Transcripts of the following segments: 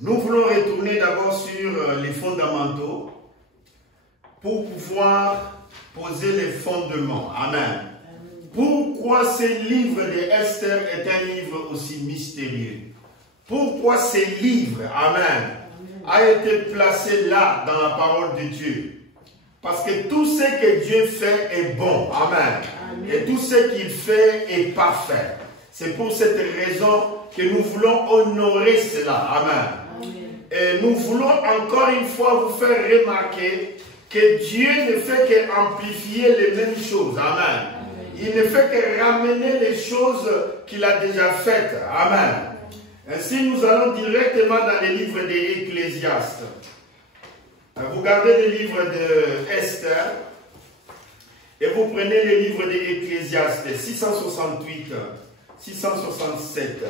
Nous voulons retourner d'abord sur les fondamentaux pour pouvoir poser les fondements. Amen. Pourquoi ce livre de Esther est un livre aussi mystérieux? Pourquoi ce livre, amen, a été placé là dans la parole de Dieu? Parce que tout ce que Dieu fait est bon. Amen. Et tout ce qu'il fait est parfait. C'est pour cette raison que nous voulons honorer cela. Amen. Et nous voulons encore une fois vous faire remarquer que Dieu ne fait qu'amplifier les mêmes choses. Amen. Il ne fait que ramener les choses qu'il a déjà faites. Amen. Ainsi, nous allons directement dans les livres de l'Ecclésiaste. Vous gardez le livre de Esther et vous prenez le livre de l'Ecclésiaste 668, 667.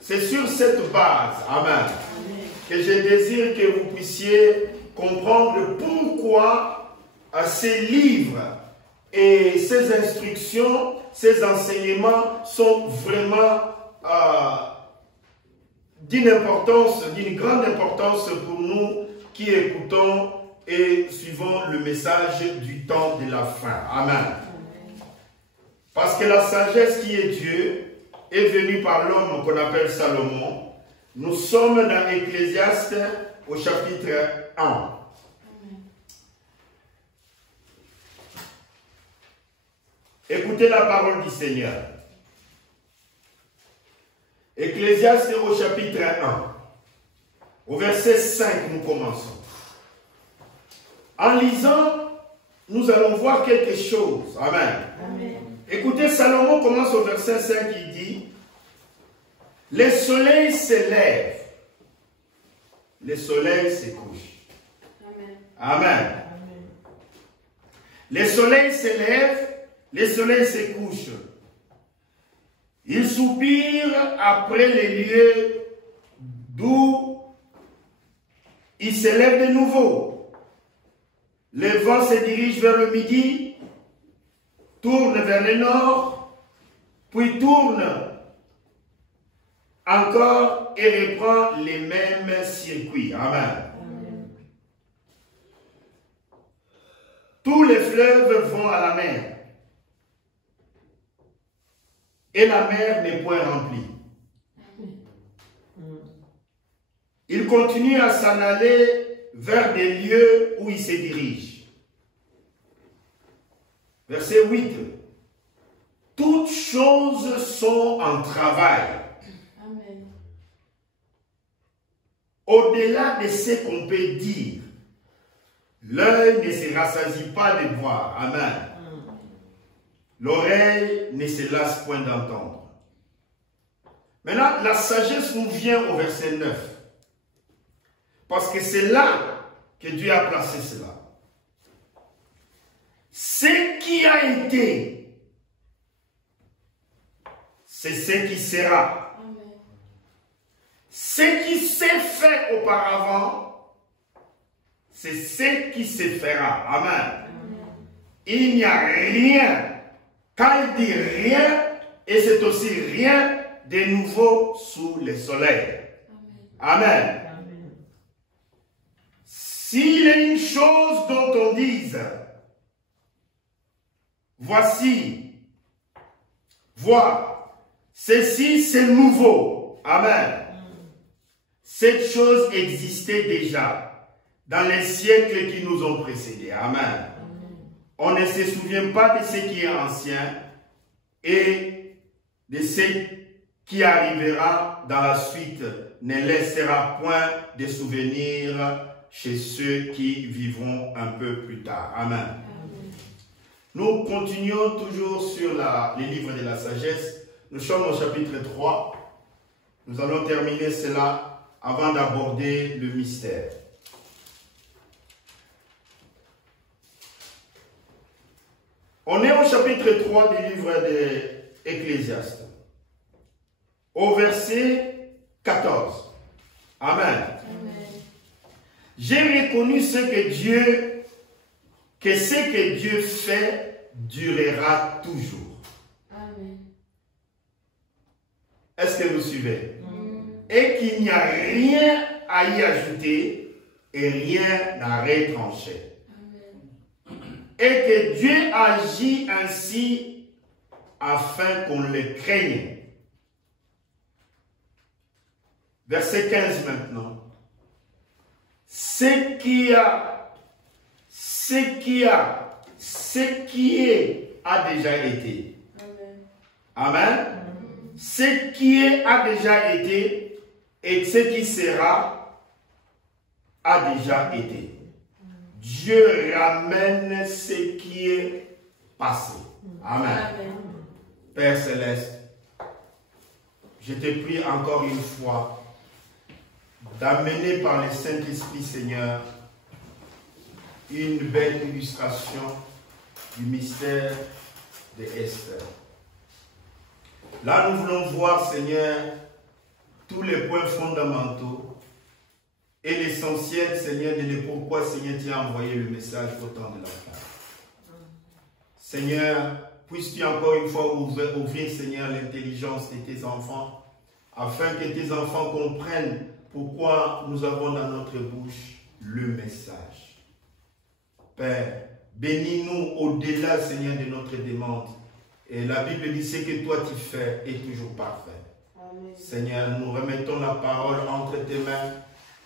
C'est sur cette base, amen, que je désire que vous puissiez comprendre pourquoi ces livres et ces instructions, ces enseignements sont vraiment d'une importance, d'une grande importance pour nous qui écoutons et suivons le message du temps de la fin. Amen. Parce que la sagesse qui est Dieu est venue par l'homme qu'on appelle Salomon. Nous sommes dans Ecclésiaste au chapitre 1. Écoutez la parole du Seigneur. Ecclésiaste au chapitre 1. Au verset 5, nous commençons. En lisant, nous allons voir quelque chose. Amen. Amen. Écoutez, Salomon commence au verset 5, il dit: le soleil se lève, le soleil se couche. Amen. Amen. Amen. Le soleil se lève, le soleil se couche. Il soupire après les lieux d'où il se lève de nouveau. Le vent se dirige vers le midi, tourne vers le nord, puis tourne encore et reprend les mêmes circuits. Amen. Amen. Tous les fleuves vont à la mer. Et la mer n'est point remplie. Il continue à s'en aller vers des lieux où il se dirige. Verset 8. Toutes choses sont en travail. Amen. Au-delà de ce qu'on peut dire, l'œil ne se rassasie pas de voir. Amen. L'oreille ne se lasse point d'entendre. Maintenant, la sagesse nous vient au verset 9. Parce que c'est là que Dieu a placé cela. Ce qui a été, c'est ce qui sera. Amen. Ce qui s'est fait auparavant, c'est ce qui se fera. Amen. Amen. Il n'y a rien. Quand il dit rien, et c'est aussi rien de nouveau sous le soleil. Amen. Amen. Amen. S'il est une chose dont on dise, voici, vois, ceci c'est nouveau. Amen. Cette chose existait déjà dans les siècles qui nous ont précédés. Amen. On ne se souvient pas de ce qui est ancien et de ce qui arrivera dans la suite ne laissera point de souvenirs chez ceux qui vivront un peu plus tard. Amen. Amen. Nous continuons toujours sur les livres de la sagesse. Nous sommes au chapitre 3. Nous allons terminer cela avant d'aborder le mystère. On est au chapitre 3 du livre de l'Ecclésiaste, au verset 14. Amen. Amen. J'ai reconnu ce que Dieu fait durera toujours. Amen. Est-ce que vous suivez? et qu'il n'y a rien à y ajouter et rien à retrancher. Et que Dieu agit ainsi afin qu'on le craigne. Verset 15 maintenant. Ce qui est a déjà été. Amen. Ce qui est a déjà été et ce qui sera a déjà été. Dieu ramène ce qui est passé. Amen. Amen. Père Céleste, je te prie encore une fois d'amener par le Saint-Esprit, Seigneur, une belle illustration du mystère de Esther. Là, nous voulons voir, Seigneur, tous les points fondamentaux et l'essentiel, Seigneur, de pourquoi, Seigneur, tu as envoyé le message au temps de la grâce. Seigneur, puisses-tu encore une fois ouvrir, Seigneur, l'intelligence de tes enfants, afin que tes enfants comprennent pourquoi nous avons dans notre bouche le message. Père, bénis-nous au-delà, Seigneur, de notre demande. Et la Bible dit, ce que toi tu fais est toujours parfait. Amen. Seigneur, nous remettons la parole entre tes mains.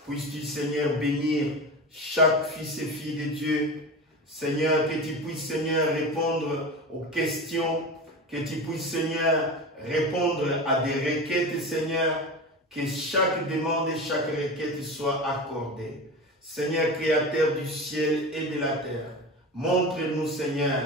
Puisses-tu, Seigneur, bénir chaque fils et fille de Dieu. Seigneur, que tu puisses, Seigneur, répondre aux questions. Que tu puisses, Seigneur, répondre à des requêtes, Seigneur. Que chaque demande et chaque requête soit accordée. Seigneur, Créateur du ciel et de la terre, montre-nous, Seigneur,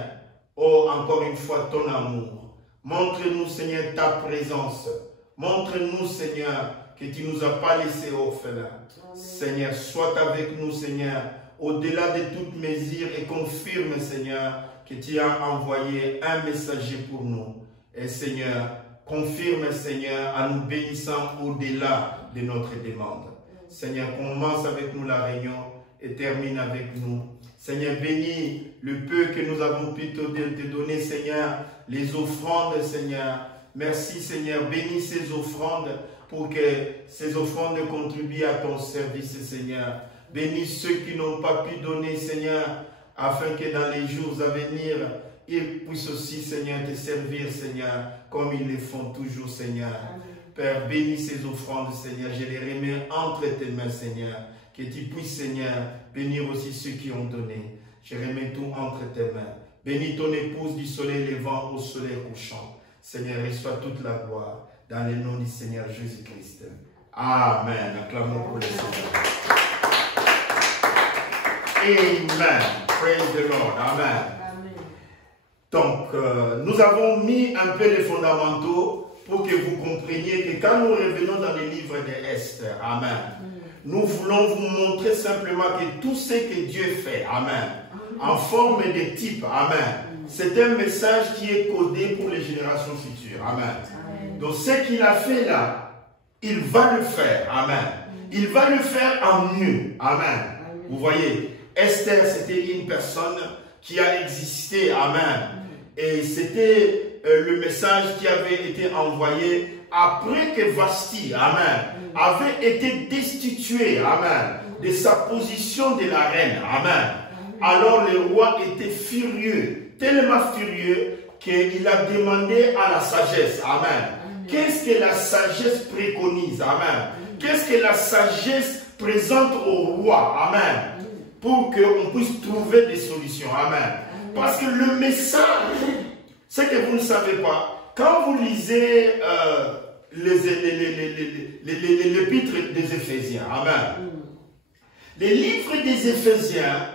oh, encore une fois, ton amour. Montre-nous, Seigneur, ta présence. Montre-nous, Seigneur, que tu ne nous as pas laissés orphelins. Seigneur, sois avec nous, Seigneur, au-delà de toute mesure et confirme, Seigneur, que tu as envoyé un messager pour nous. Et Seigneur, confirme, Seigneur, en nous bénissant au-delà de notre demande. Seigneur, commence avec nous la réunion et termine avec nous. Seigneur, bénis le peu que nous avons pu te donner, Seigneur, les offrandes, Seigneur. Merci, Seigneur, bénis ces offrandes pour que ces offrandes contribuent à ton service, Seigneur. Bénis ceux qui n'ont pas pu donner, Seigneur, afin que dans les jours à venir, ils puissent aussi, Seigneur, te servir, Seigneur, comme ils le font toujours, Seigneur. Amen. Père, bénis ces offrandes, Seigneur. Je les remets entre tes mains, Seigneur. Que tu puisses, Seigneur, bénir aussi ceux qui ont donné. Je remets tout entre tes mains. Bénis ton épouse du soleil levant au soleil couchant. Seigneur, reçois toute la gloire dans le nom du Seigneur Jésus-Christ. Amen. Acclamons pour le Seigneur. Amen. Praise the Lord. Amen. Donc, nous avons mis un peu les fondamentaux pour que vous compreniez que quand nous revenons dans les livres d'Esther, amen, nous voulons vous montrer simplement que tout ce que Dieu fait, amen, en forme de type, amen, c'est un message qui est codé pour les générations futures, amen. Donc, ce qu'il a fait là, il va le faire, amen. Il va le faire en mieux, amen. Vous voyez, Esther, c'était une personne qui a existé, amen. Et c'était le message qui avait été envoyé après que Vashti, amen, avait été destitué, amen, de sa position de la reine, amen. Alors le roi était furieux, tellement furieux qu'il a demandé à la sagesse, amen. Qu'est-ce que la sagesse préconise, amen? Qu'est-ce que la sagesse présente au roi, amen, pour qu'on puisse trouver des solutions, amen. Parce que le message, c'est que vous ne savez pas, quand vous lisez l'épître des Éphésiens, amen, les livres des Éphésiens,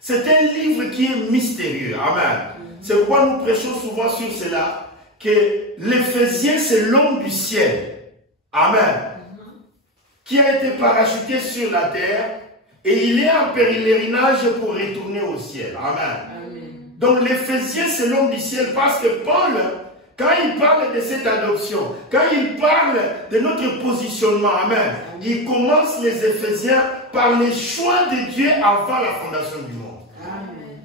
c'est un livre qui est mystérieux, amen. C'est pourquoi nous prêchons souvent sur cela, que l'Éphésien c'est l'homme du ciel, amen, qui a été parachuté sur la terre et il est en pèlerinage pour retourner au ciel, amen. Donc l'Éphésien c'est l'homme du ciel parce que Paul, quand il parle de cette adoption, quand il parle de notre positionnement, amen, il commence les Éphésiens par les choix de Dieu avant la fondation du monde. Amen.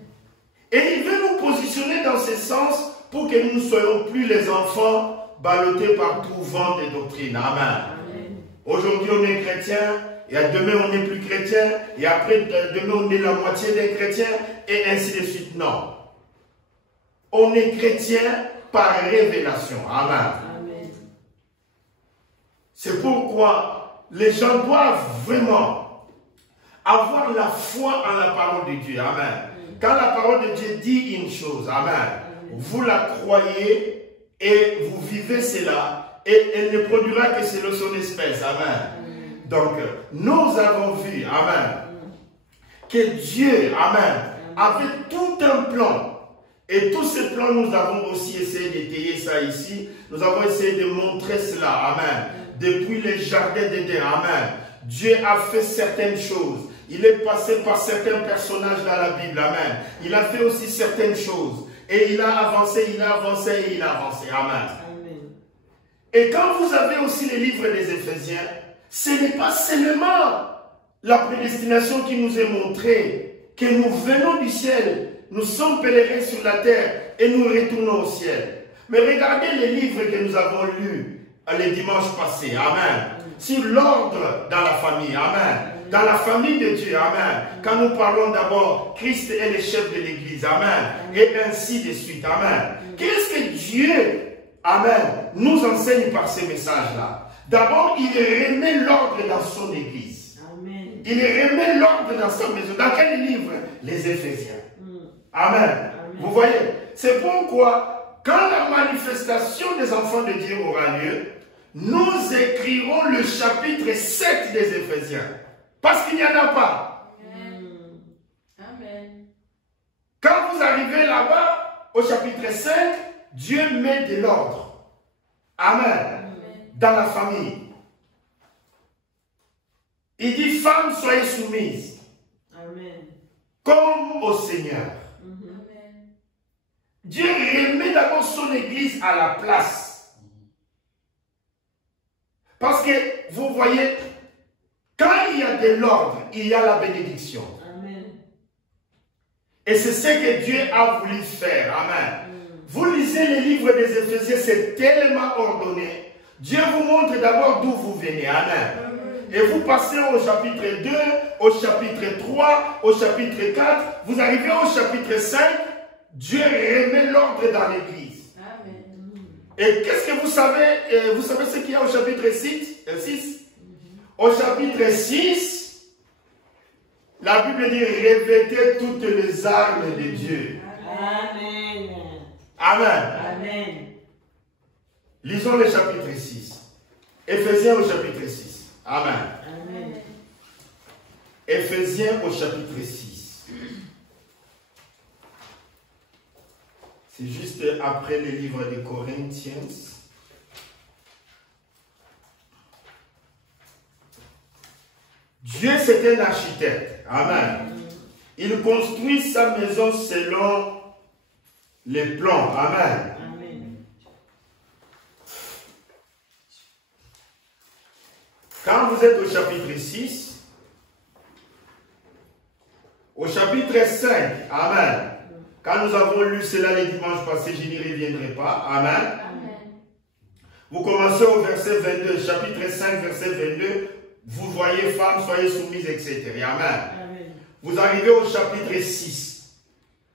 Et il veut nous positionner dans ce sens pour que nous ne soyons plus les enfants ballottés par tout vent de doctrine. Amen. Amen. Aujourd'hui, on est chrétien, et demain, on n'est plus chrétien, et après, demain, on est la moitié des chrétiens, et ainsi de suite. Non. On est chrétien par révélation. Amen. Amen. C'est pourquoi les gens doivent vraiment avoir la foi en la parole de Dieu. Amen. Quand la parole de Dieu dit une chose, amen, vous la croyez et vous vivez cela, et elle ne produira que selon son espèce. Amen. Donc, nous avons vu, amen, que Dieu, amen, avait tout un plan. Et tous ces plans, nous avons aussi essayé d'étayer ça ici. Nous avons essayé de montrer cela, amen. Depuis les jardins d'Éden, amen. Dieu a fait certaines choses. Il est passé par certains personnages dans la Bible, amen. Il a fait aussi certaines choses. Et il a avancé, il a avancé et il a avancé, amen. Amen. Et quand vous avez aussi les livres des Éphésiens, ce n'est pas seulement la prédestination qui nous est montrée, que nous venons du ciel, nous sommes pèlerins sur la terre et nous retournons au ciel. Mais regardez les livres que nous avons lus les dimanches passés, amen. Sur l'ordre dans la famille, amen. Dans la famille de Dieu, amen. Quand nous parlons d'abord, Christ est le chef de l'église, amen. Et ainsi de suite, amen. Qu'est-ce que Dieu, amen, nous enseigne par ces messages-là? D'abord, il remet l'ordre dans son église. Amen. Il remet l'ordre dans sa maison. Dans quel livre? Les Éphésiens. Amen. Amen. Vous voyez? C'est pourquoi, quand la manifestation des enfants de Dieu aura lieu, nous écrirons le chapitre 7 des Éphésiens. Parce qu'il n'y en a pas. Amen. Quand vous arrivez là-bas, au chapitre 5, Dieu met de l'ordre. Amen. Dans la famille. Il dit, femmes, soyez soumises. Amen. Comme au Seigneur. Dieu remet d'abord son église à la place. Parce que, vous voyez, quand il y a de l'ordre, il y a la bénédiction. Amen. Et c'est ce que Dieu a voulu faire. Amen. Vous lisez les livres des Éphésiens, c'est tellement ordonné. Dieu vous montre d'abord d'où vous venez. Amen. Et vous passez au chapitre 2, au chapitre 3, au chapitre 4. Vous arrivez au chapitre 5. Dieu remet l'ordre dans l'église. Et qu'est-ce que vous savez? Vous savez ce qu'il y a au chapitre 6? Au chapitre 6, la Bible dit revêtez toutes les armes de Dieu. Amen. Amen. Amen. Lisons le chapitre 6. Éphésiens au chapitre 6. Amen. Amen. Éphésiens au chapitre 6. C'est juste après le livre de Corinthiens. Dieu, c'est un architecte. Amen. Il construit sa maison selon les plans. Amen. Amen. Quand vous êtes au chapitre 6, au chapitre 5, amen. Quand nous avons lu cela les dimanches passés, je n'y reviendrai pas. Amen. Amen. Vous commencez au verset 22, chapitre 5, verset 22. Vous voyez, femmes, soyez soumises, etc. Amen. Amen. Vous arrivez au chapitre 6.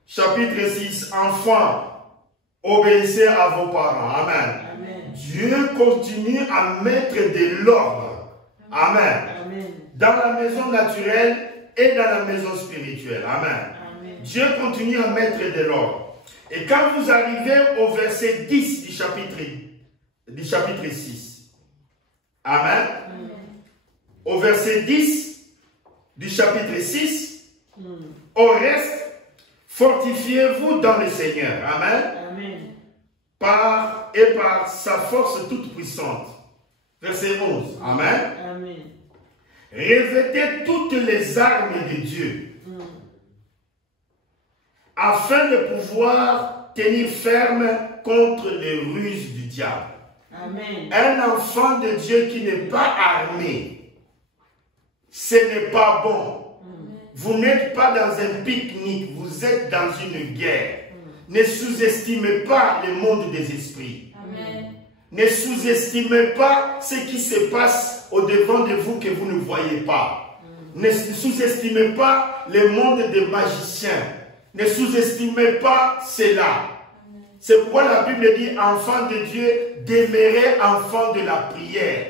Chapitre 6, enfants, obéissez à vos parents. Amen. Amen. Dieu continue à mettre de l'ordre. Amen. Amen. Dans la maison naturelle et dans la maison spirituelle. Amen. Dieu continue à mettre de l'ordre. Et quand vous arrivez au verset 10 du chapitre 6, amen. Amen. Au verset 10 du chapitre 6, au reste, fortifiez-vous dans le Seigneur. Amen. Amen. Par sa force toute puissante. Verset 11. Amen. Amen. Revêtez toutes les armes de Dieu, afin de pouvoir tenir ferme contre les ruses du diable. Amen. Un enfant de Dieu qui n'est pas armé, ce n'est pas bon. Vous n'êtes pas dans un pique-nique, vous êtes dans une guerre. Ne sous-estimez pas le monde des esprits. Amen. Ne sous-estimez pas ce qui se passe au-devant de vous que vous ne voyez pas. Ne sous-estimez pas le monde des magiciens. Ne sous-estimez pas cela. C'est pourquoi la Bible dit, enfant de Dieu, demeurez enfant de la prière.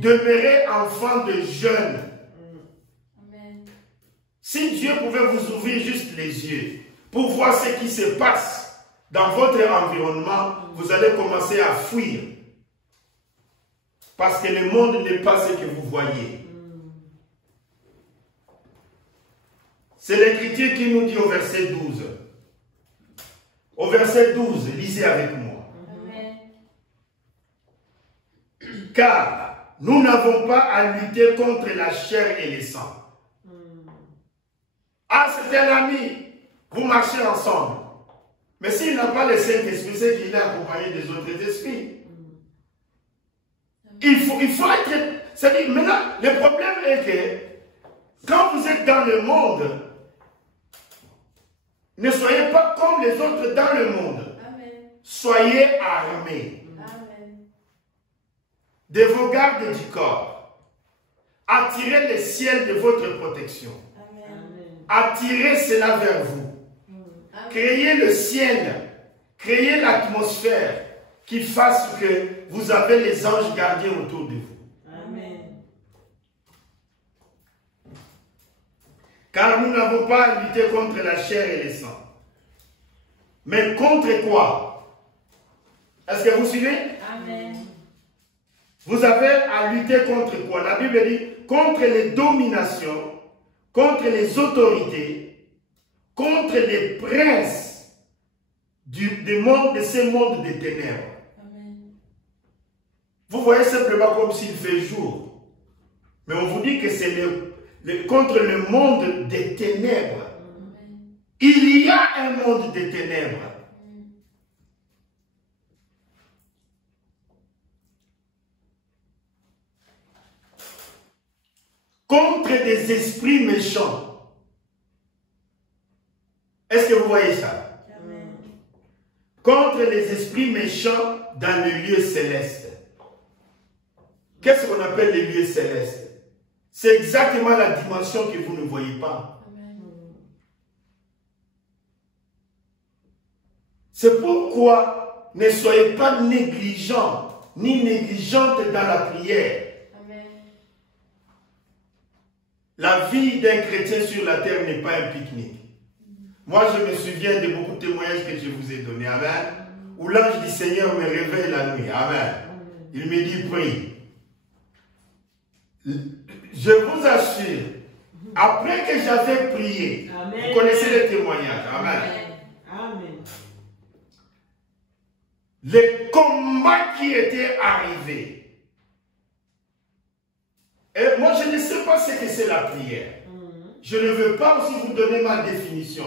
Demeurez enfant de jeûne. Si Dieu pouvait vous ouvrir juste les yeux pour voir ce qui se passe dans votre environnement, vous allez commencer à fuir. Parce que le monde n'est pas ce que vous voyez. C'est l'Écriture qui nous dit au verset 12. Au verset 12, lisez avec moi. Amen. Car nous n'avons pas à lutter contre la chair et le sang. Ah, c'est un ami. Vous marchez ensemble. Mais s'il n'a pas le Saint-Esprit, c'est qu'il est accompagné des autres esprits. Il faut être... C'est-à-dire, maintenant, le problème est que quand vous êtes dans le monde, ne soyez pas comme les autres dans le monde. Amen. Soyez armés Amen. de vos gardes du corps. Attirez le ciel de votre protection. Amen. Attirez cela vers vous. Créez le ciel, créez l'atmosphère qui fasse que vous avez les anges gardiens autour de vous. Amen. Car nous n'avons pas à lutter contre la chair et le sang. Mais contre quoi? Est-ce que vous suivez? Amen. Vous avez à lutter contre quoi? La Bible dit contre les dominations, contre les autorités, contre les princes de ce monde des ténèbres. Amen. Vous voyez simplement comme s'il fait jour. Mais on vous dit que c'est contre le monde des ténèbres. Amen. Il y a un monde des ténèbres. Contre des esprits méchants. Est-ce que vous voyez ça? Amen. Contre les esprits méchants dans les lieux célestes. Qu'est-ce qu'on appelle les lieux célestes? C'est exactement la dimension que vous ne voyez pas. Amen. C'est pourquoi ne soyez pas négligents ni négligentes dans la prière. Amen. La vie d'un chrétien sur la terre n'est pas un pique-nique. Moi, je me souviens de beaucoup de témoignages que je vous ai donnés. Amen. Où l'ange du Seigneur me réveille la nuit. Amen. Il me dit, prie. Je vous assure, après que j'avais prié, Amen. vous connaissez les témoignages. Amen. Amen. Les combats qui étaient arrivés. Et moi, je ne sais pas ce que c'est la prière. Je ne veux pas aussi vous donner ma définition,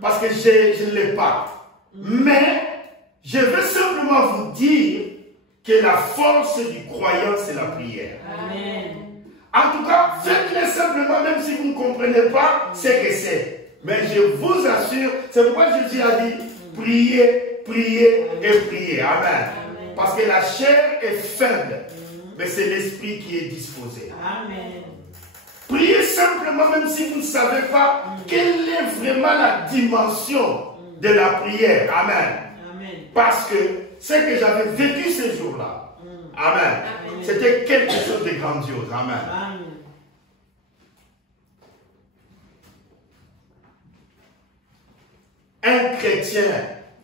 parce que je ne l'ai pas. Mais, je veux simplement vous dire que la force du croyant, c'est la prière. Amen. En tout cas, faites-le simplement, même si vous ne comprenez pas ce que c'est. Mais je vous assure, c'est pourquoi Jésus a dit, priez, priez et priez. Amen. Parce que la chair est faible, mais c'est l'esprit qui est disposé. Amen. Priez simplement, même si vous ne savez pas quelle est vraiment la dimension de la prière. Amen. Amen. Parce que ce que j'avais vécu ces jours-là, amen, c'était quelque chose de grandiose. Amen. Amen. Un chrétien,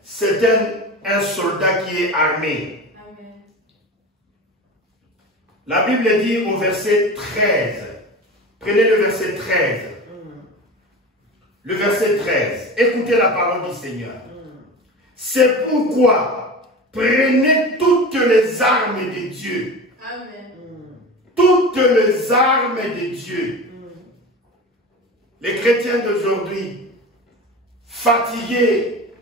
c'est un soldat qui est armé. Amen. La Bible dit au verset 13, prenez le verset 13. Le verset 13, écoutez la parole du Seigneur. C'est pourquoi prenez toutes les armes de Dieu. Amen. Toutes les armes de Dieu. Les chrétiens d'aujourd'hui, fatigués,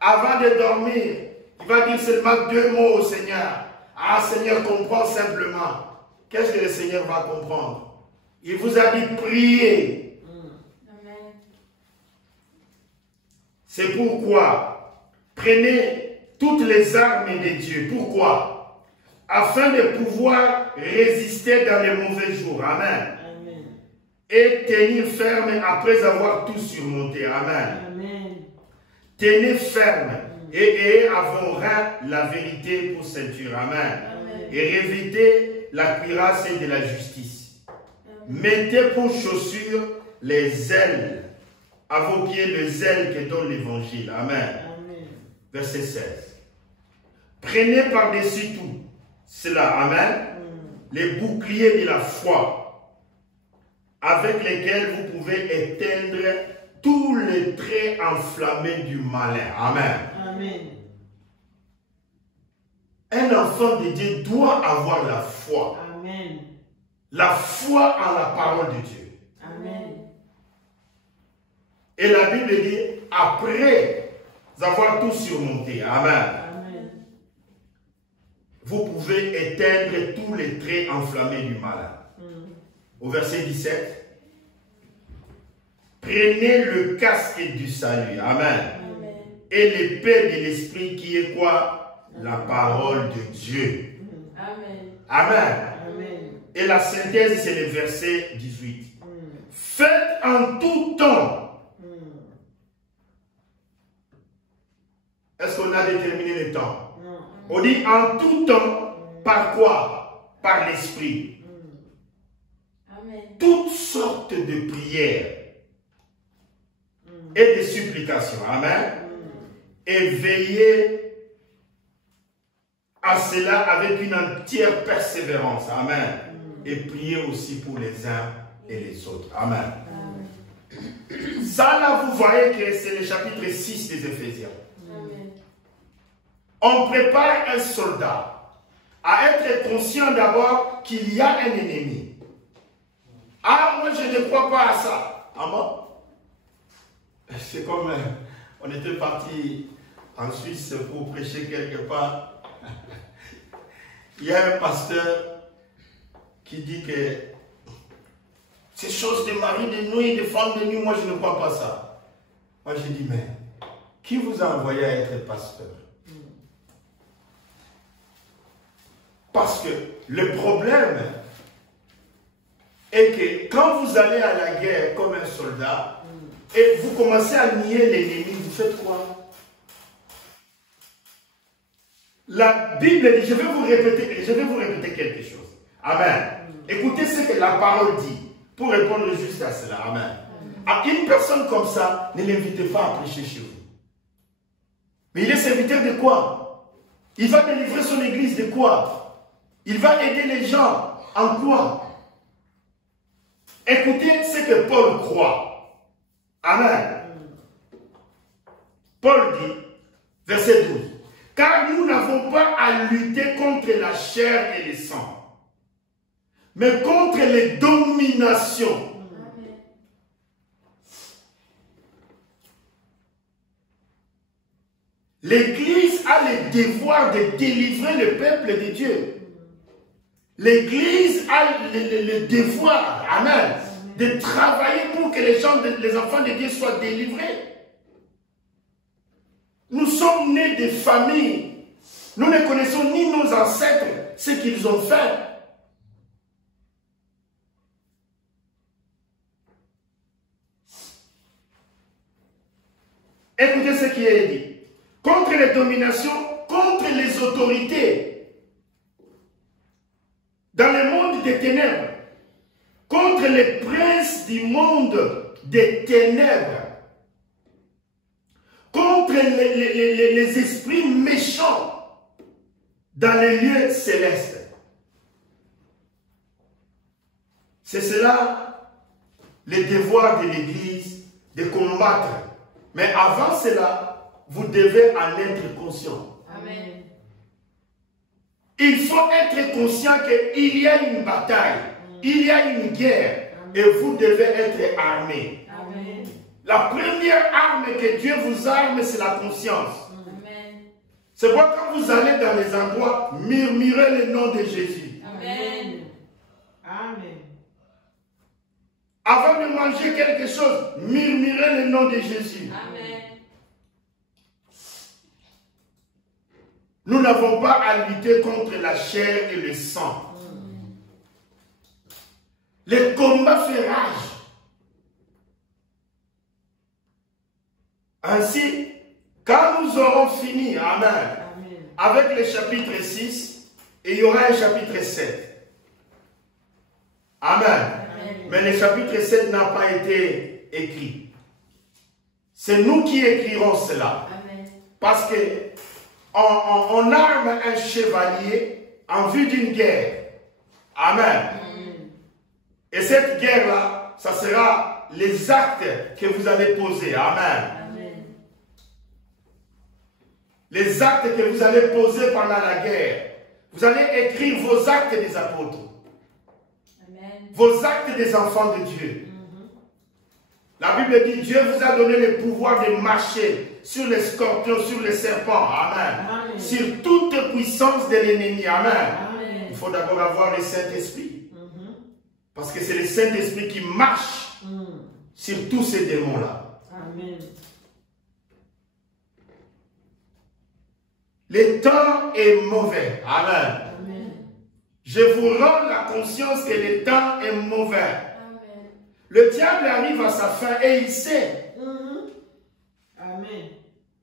avant de dormir, il va dire seulement 2 mots au Seigneur. Ah Seigneur, comprends simplement. Qu'est-ce que le Seigneur va comprendre? Il vous a dit prier. Amen. C'est pourquoi prenez toutes les armes de Dieu. Pourquoi? afin de pouvoir résister dans les mauvais jours. Amen. Amen. Et tenir ferme après avoir tout surmonté. Amen. Amen. Tenez ferme et ayez à vos reins la vérité pour ceinture. Amen. Amen. Et revêtez la cuirasse de la justice. Mettez pour chaussures les ailes, à vos pieds le zèle que donne l'évangile. Amen. Amen. Verset 16. Prenez par-dessus tout cela, amen, les boucliers de la foi, avec lesquels vous pouvez éteindre tous les traits enflammés du malin. Amen. Amen. Un enfant de Dieu doit avoir la foi. Amen. La foi en la parole de Dieu. Amen. Et la Bible dit, après avoir tout surmonté, amen, Amen. vous pouvez éteindre tous les traits enflammés du malin. Au verset 17, prenez le casque du salut, amen, Amen. et l'épée de l'esprit qui est quoi? La parole de Dieu. Amen. Amen. Amen. Et la synthèse, c'est le verset 18. Faites en tout temps. Est-ce qu'on a déterminé le temps? Non. On dit en tout temps, par quoi? Par l'esprit. Amen. Toutes sortes de prières et de supplications. Amen. Et veillez à cela avec une entière persévérance. Amen. Et priez aussi pour les uns et les autres. Amen. Ça là, vous voyez que c'est le chapitre 6 des Éphésiens. Amen. On prépare un soldat à être conscient d'abord qu'il y a un ennemi. Ah, moi je ne crois pas à ça. Ah bon? C'est comme on était parti en Suisse pour prêcher quelque part. Il y a un pasteur qui dit que ces choses de mari de nuit, de femme de nuit, moi je ne crois pas ça. Moi j'ai dit, mais qui vous a envoyé à être pasteur? Parce que le problème est que quand vous allez à la guerre comme un soldat et vous commencez à nier l'ennemi, vous faites quoi? La Bible dit, je vais vous répéter quelque chose. Amen. Écoutez ce que la parole dit pour répondre juste à cela. Amen. À une personne comme ça, ne l'invitez pas à prêcher chez vous. Mais il est serviteur de quoi? Il va délivrer son église de quoi? Il va aider les gens en quoi? Écoutez ce que Paul croit. Amen. Paul dit, verset 12, car nous n'avons pas à lutter contre la chair et le sang, mais contre les dominations. L'Église a le devoir de délivrer le peuple de Dieu. L'Église a le devoir, amen, de travailler pour que les enfants de Dieu soient délivrés. Nous sommes nés de familles. Nous ne connaissons ni nos ancêtres, ce qu'ils ont fait. Écoutez ce qui est dit. Contre les dominations, contre les autorités. Dans le monde des ténèbres, contre les princes du monde des ténèbres, contre les esprits méchants dans les lieux célestes. C'est cela le devoir de l'Église de combattre. Mais avant cela, vous devez en être conscient. Amen. Il faut être conscient qu'il y a une bataille, il y a une guerre, et vous devez être armé. Amen. La première arme que Dieu vous arme, c'est la conscience. Amen. C'est pourquoi quand vous allez dans les endroits, murmurez le nom de Jésus. Amen. Amen. Avant de manger quelque chose, murmurez le nom de Jésus. Amen. Nous n'avons pas à lutter contre la chair et le sang. Les combats fait rage. Ainsi, quand nous aurons fini, amen, avec le chapitre 6, il y aura un chapitre 7. Amen. Mais le chapitre 7 n'a pas été écrit. C'est nous qui écrirons cela. Amen. Parce que on arme un chevalier en vue d'une guerre. Amen. Et cette guerre-là, ça sera les actes que vous allez poser. Amen. Les actes que vous allez poser pendant la guerre. Vous allez écrire vos actes des apôtres. Amen. Vos actes des enfants de Dieu. La Bible dit, Dieu vous a donné le pouvoir de marcher sur les scorpions, sur les serpents. Amen. Amen. Sur toute puissance de l'ennemi. Amen. Amen. Il faut d'abord avoir le Saint-Esprit. Parce que c'est le Saint-Esprit qui marche sur tous ces démons-là. Amen. Le temps est mauvais. Amen. Amen. Je vous rends la conscience que le temps est mauvais. Amen. Le diable arrive à sa fin et il sait. Amen.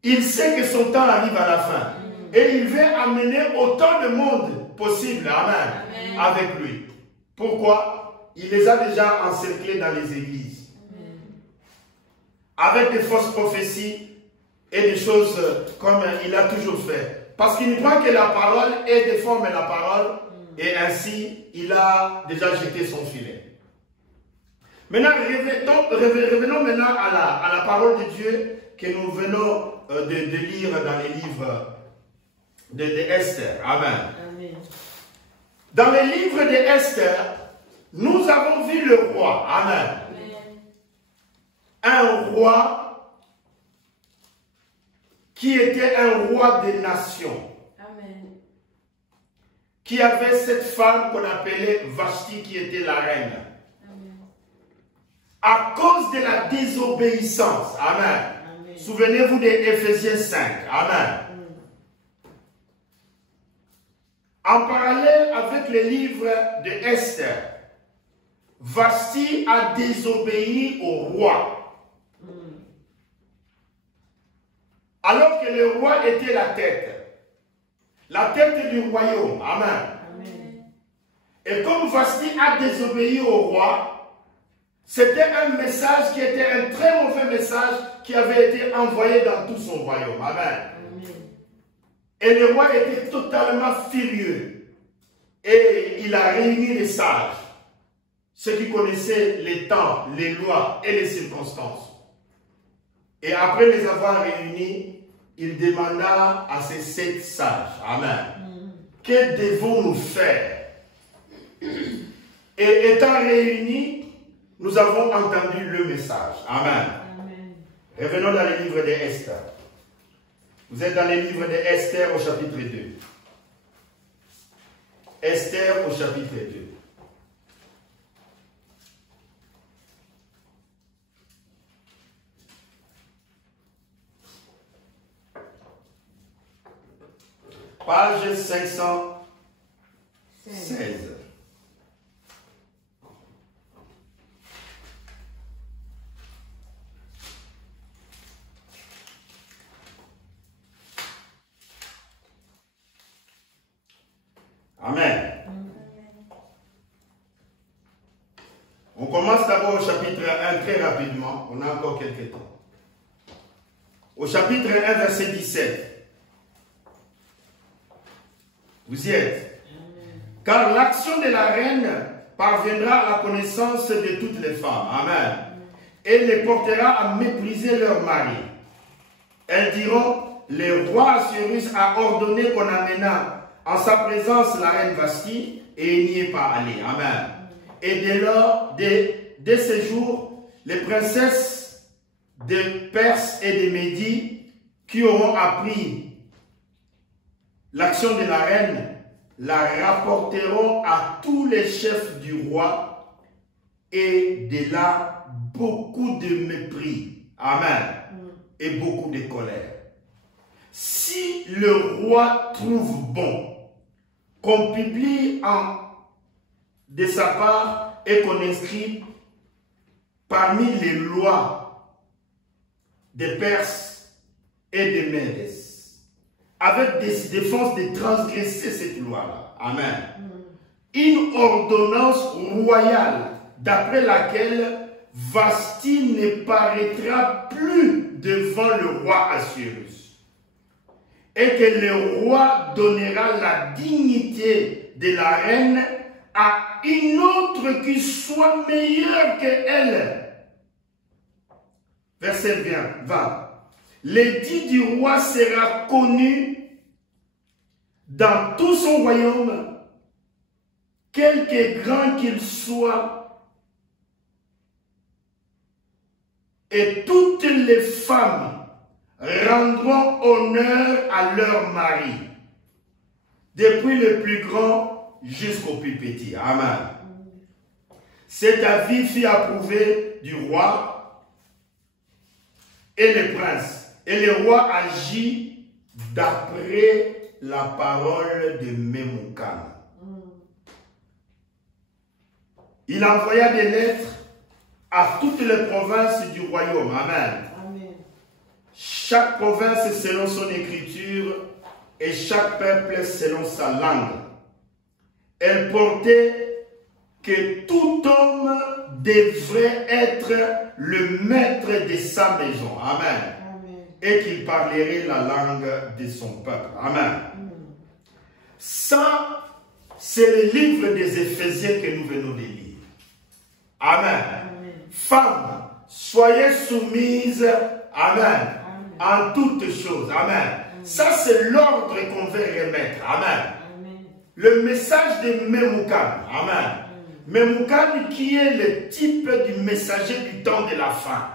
Il sait que son temps arrive à la fin. Et il veut amener autant de monde possible. Amen. Amen. Avec lui. Pourquoi? Il les a déjà encerclés dans les églises. Avec des fausses prophéties et des choses comme il a toujours fait. Parce qu'il croit que la parole est déforme la parole et ainsi il a déjà jeté son filet. Maintenant, revenons maintenant à la parole de Dieu que nous venons de lire dans les livres de Esther. Amen. Amen. Dans les livres de Esther, nous avons vu le roi. Amen. Un roi qui était un roi des nations. Amen. Qui avait cette femme qu'on appelait Vashti qui était la reine. Amen. À cause de la désobéissance. Amen. Amen. Souvenez-vous de Éphésiens 5. Amen. En parallèle avec le livre de Esther, Vashti a désobéi au roi. Alors que le roi était la tête du royaume. Amen. Amen. Et comme Vashti a désobéi au roi, c'était un message qui était un très mauvais message qui avait été envoyé dans tout son royaume. Amen. Amen. Et le roi était totalement furieux. Et il a réuni les sages, ceux qui connaissaient les temps, les lois et les circonstances. Et après les avoir réunis, il demanda à ces 7 sages, amen, que devons-nous faire? Et étant réunis, nous avons entendu le message, amen. Amen. Revenons dans le livre de Esther. Vous êtes dans le livre de Esther au chapitre 2. Esther au chapitre 2. Page 516. Amen. On commence d'abord au chapitre 1 très rapidement. On a encore quelques temps. Au chapitre 1, verset 17. Vous y êtes. Car l'action de la reine parviendra à la connaissance de toutes les femmes. Amen. Et les portera à mépriser leur mari. Elles diront, le roi Assyrus a ordonné qu'on amena en sa présence la reine Vashti et il n'y est pas allé. Amen. Et dès lors, dès ces jours, les princesses de Perse et de Médie qui auront appris l'action de la reine la rapporteront à tous les chefs du roi et de là beaucoup de mépris. Amen. Et beaucoup de colère. si le roi trouve bon qu'on publie de sa part et qu'on inscrit parmi les lois des Perses et des Mèdes, avec des défenses de transgresser cette loi-là. Amen. Une ordonnance royale d'après laquelle Vashti ne paraîtra plus devant le roi Assuérus et que le roi donnera la dignité de la reine à une autre qui soit meilleure qu'elle. Verset 20. L'édit du roi sera connu dans tout son royaume, quelque grand qu'il soit, et toutes les femmes rendront honneur à leur mari, depuis le plus grand jusqu'au plus petit. Amen. Cet avis fut approuvé du roi et les princes, et le roi agit d'après la parole de Memucan. Il envoya des lettres à toutes les provinces du royaume. Amen. Amen. Chaque province selon son écriture et chaque peuple selon sa langue. Elle portait que tout homme devrait être le maître de sa maison. Amen. Amen. Et qu'il parlerait la langue de son peuple. Amen. Ça, c'est le livre des Éphésiens que nous venons de lire. Amen. Femmes, soyez soumises, amen, en toutes choses. Amen. Ça, c'est l'ordre qu'on veut remettre. Amen. Le message de Memucan. Amen. Memucan qui est le type du messager du temps de la fin.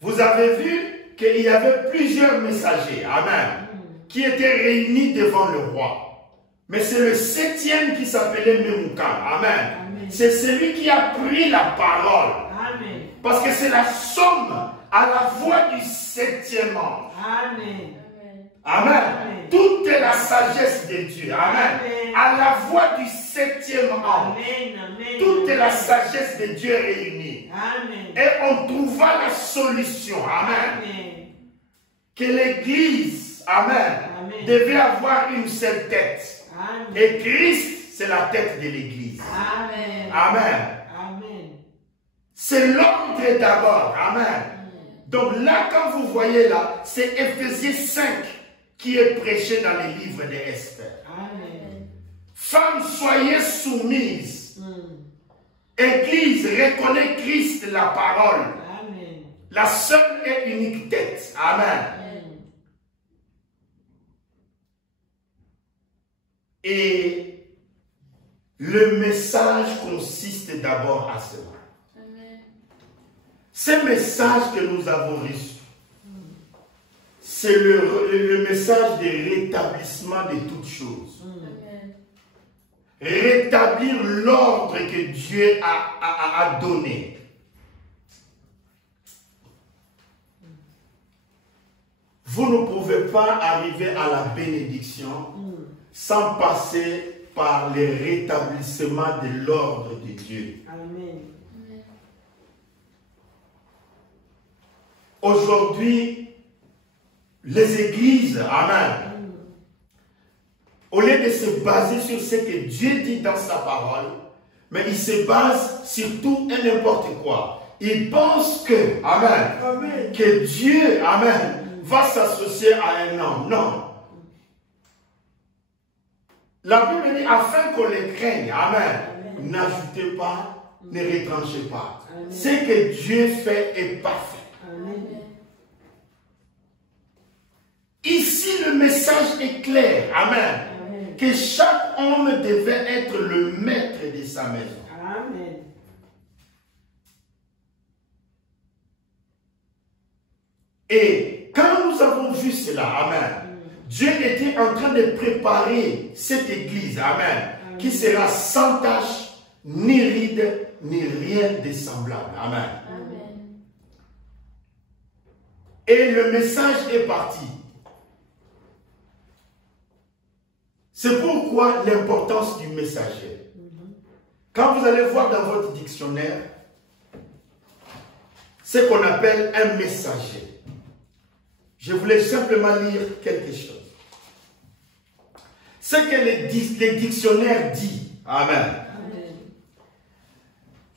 Vous avez vu qu'il y avait plusieurs messagers. Amen. Qui étaient réunis devant le roi. Mais c'est le 7e qui s'appelait Memucan. Amen. C'est celui qui a pris la parole. Amen. Parce que c'est la somme à la voix du 7e ange. Amen. Amen. Amen. Toute est la sagesse de Dieu. Amen. Amen. À la voix du 7e ange. Amen. Amen. Toute est la sagesse de Dieu réunie. Amen. Et on trouva la solution. Amen. Amen. Que l'Église, amen, Amen. devait avoir une seule tête. Amen. Et Christ, c'est la tête de l'Église. Amen. Amen. Amen. C'est l'ordre d'abord. Amen. Donc là, quand vous voyez là, c'est Éphésiens 5 qui est prêché dans les livres d'Esther. Amen. Femmes, soyez soumises. Église, reconnaît Christ la parole. Amen. La seule et unique tête. Amen. Et le message consiste d'abord à cela. Ce message que nous avons reçu, c'est le message de rétablissement de toutes choses. Rétablir l'ordre que Dieu a donné. Vous ne pouvez pas arriver à la bénédiction sans passer par le rétablissement de l'ordre de Dieu. Amen. Aujourd'hui, les églises, amen, au lieu de se baser sur ce que Dieu dit dans sa parole, mais ils se basent sur tout et n'importe quoi. Ils pensent que, amen, Amen. que Dieu, amen, va s'associer à un homme. Non. La Bible dit, afin qu'on les craigne, amen, n'ajoutez pas, ne retranchez pas. Amen. Ce que Dieu fait est parfait. Amen. Ici, le message est clair, amen, Amen. que chaque homme devait être le maître de sa maison. Amen. Et quand nous avons vu cela, amen, Dieu était en train de préparer cette église, amen, qui sera sans tache, ni ride, ni rien de semblable. Amen. Amen. et le message est parti. C'est pourquoi l'importance du messager. Quand vous allez voir dans votre dictionnaire, ce qu'on appelle un messager. Je voulais simplement lire quelque chose. Ce que les dictionnaires disent. Amen. Amen.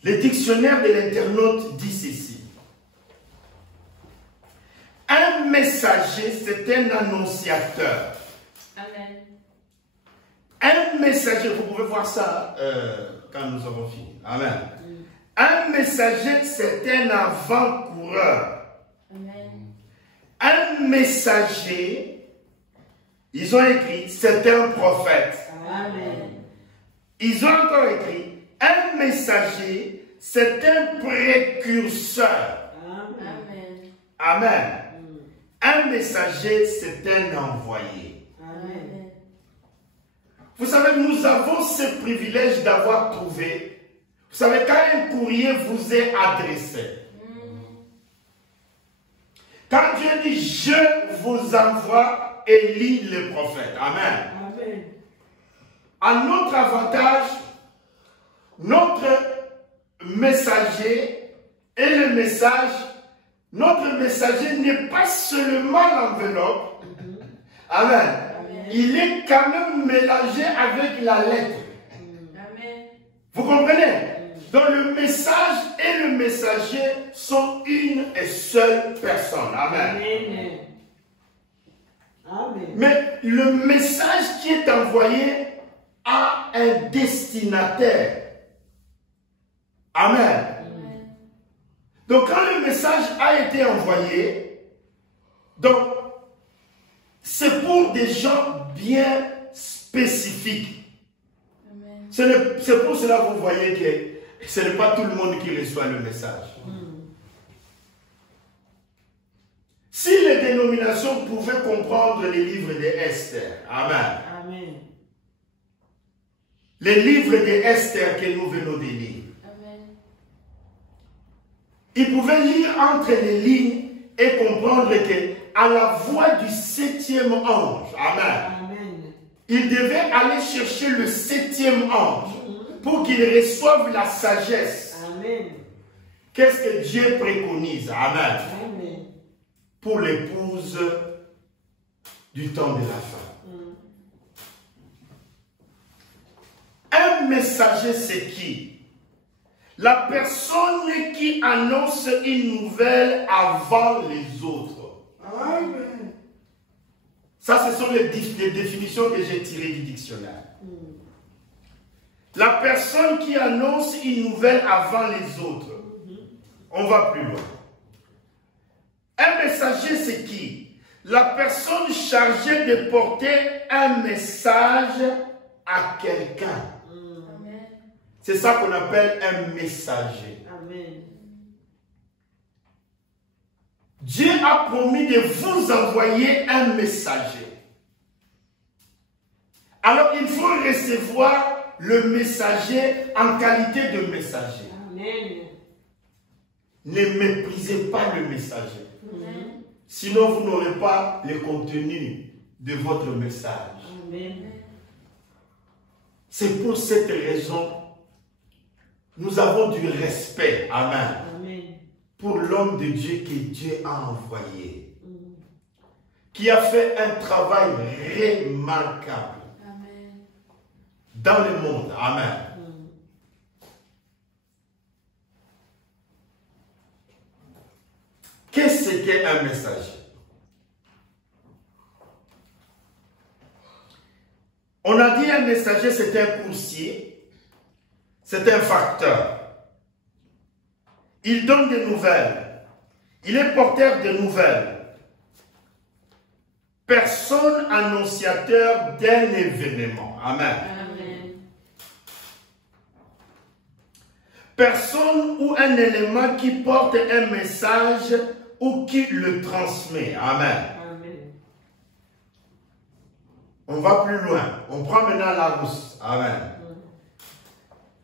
Le dictionnaire de l'internaute dit ceci. Un messager, c'est un annonciateur. Amen. Un messager, vous pouvez voir ça quand nous avons fini. Amen. Un messager, c'est un avant-coureur. Amen. Un messager, ils ont écrit, c'est un prophète. Amen. Ils ont encore écrit, un messager, c'est un précurseur. Amen. Amen. Un messager, c'est un envoyé. Amen. Vous savez, nous avons ce privilège d'avoir trouvé. Vous savez, quand un courrier vous est adressé, quand Dieu dit, je vous envoie Élie le prophète. Amen. Amen. À notre avantage, notre messager et le message, notre messager n'est pas seulement l'enveloppe. Amen. Il est quand même mélangé avec la lettre. Amen. Vous comprenez? Donc le message et le messager sont une et seule personne. Amen. Amen. Amen. Mais le message qui est envoyé a un destinataire. Amen. Donc quand le message a été envoyé, donc c'est pour des gens bien spécifiques. C'est pour cela que vous voyez que ce n'est pas tout le monde qui reçoit le message. Si les dénominations pouvaient comprendre les livres d'Esther, amen. Amen. Les livres d'Esther que nous venons de lire, ils pouvaient lire entre les lignes et comprendre que à la voix du 7e ange, amen, Amen. ils devaient aller chercher le 7e ange pour qu'il reçoive la sagesse. Amen. Qu'est-ce que Dieu préconise, amen, Amen. pour l'épouse du temps de la fin. Un messager, c'est qui? La personne qui annonce une nouvelle avant les autres. Amen. Ça, ce sont les définitions que j'ai tirées du dictionnaire. La personne qui annonce une nouvelle avant les autres. On va plus loin. Un messager, c'est qui? La personne chargée de porter un message à quelqu'un. C'est ça qu'on appelle un messager. Amen. Dieu a promis de vous envoyer un messager. Alors il faut recevoir le messager en qualité de messager. Amen. Ne méprisez pas le messager. Sinon vous n'aurez pas le contenu de votre message. Amen. C'est pour cette raison nous avons du respect, amen, Amen. pour l'homme de Dieu que Dieu a envoyé, qui a fait un travail remarquable dans le monde, amen. Qu'est-ce qu'est un messager? On a dit un messager, c'est un coursier. C'est un facteur. Il donne des nouvelles. Il est porteur de nouvelles. Personne annonciateur d'un événement. Amen. Amen. Personne ou un élément qui porte un message ou qui le transmet. Amen. Amen. On va plus loin. On prend maintenant la rousse. Amen.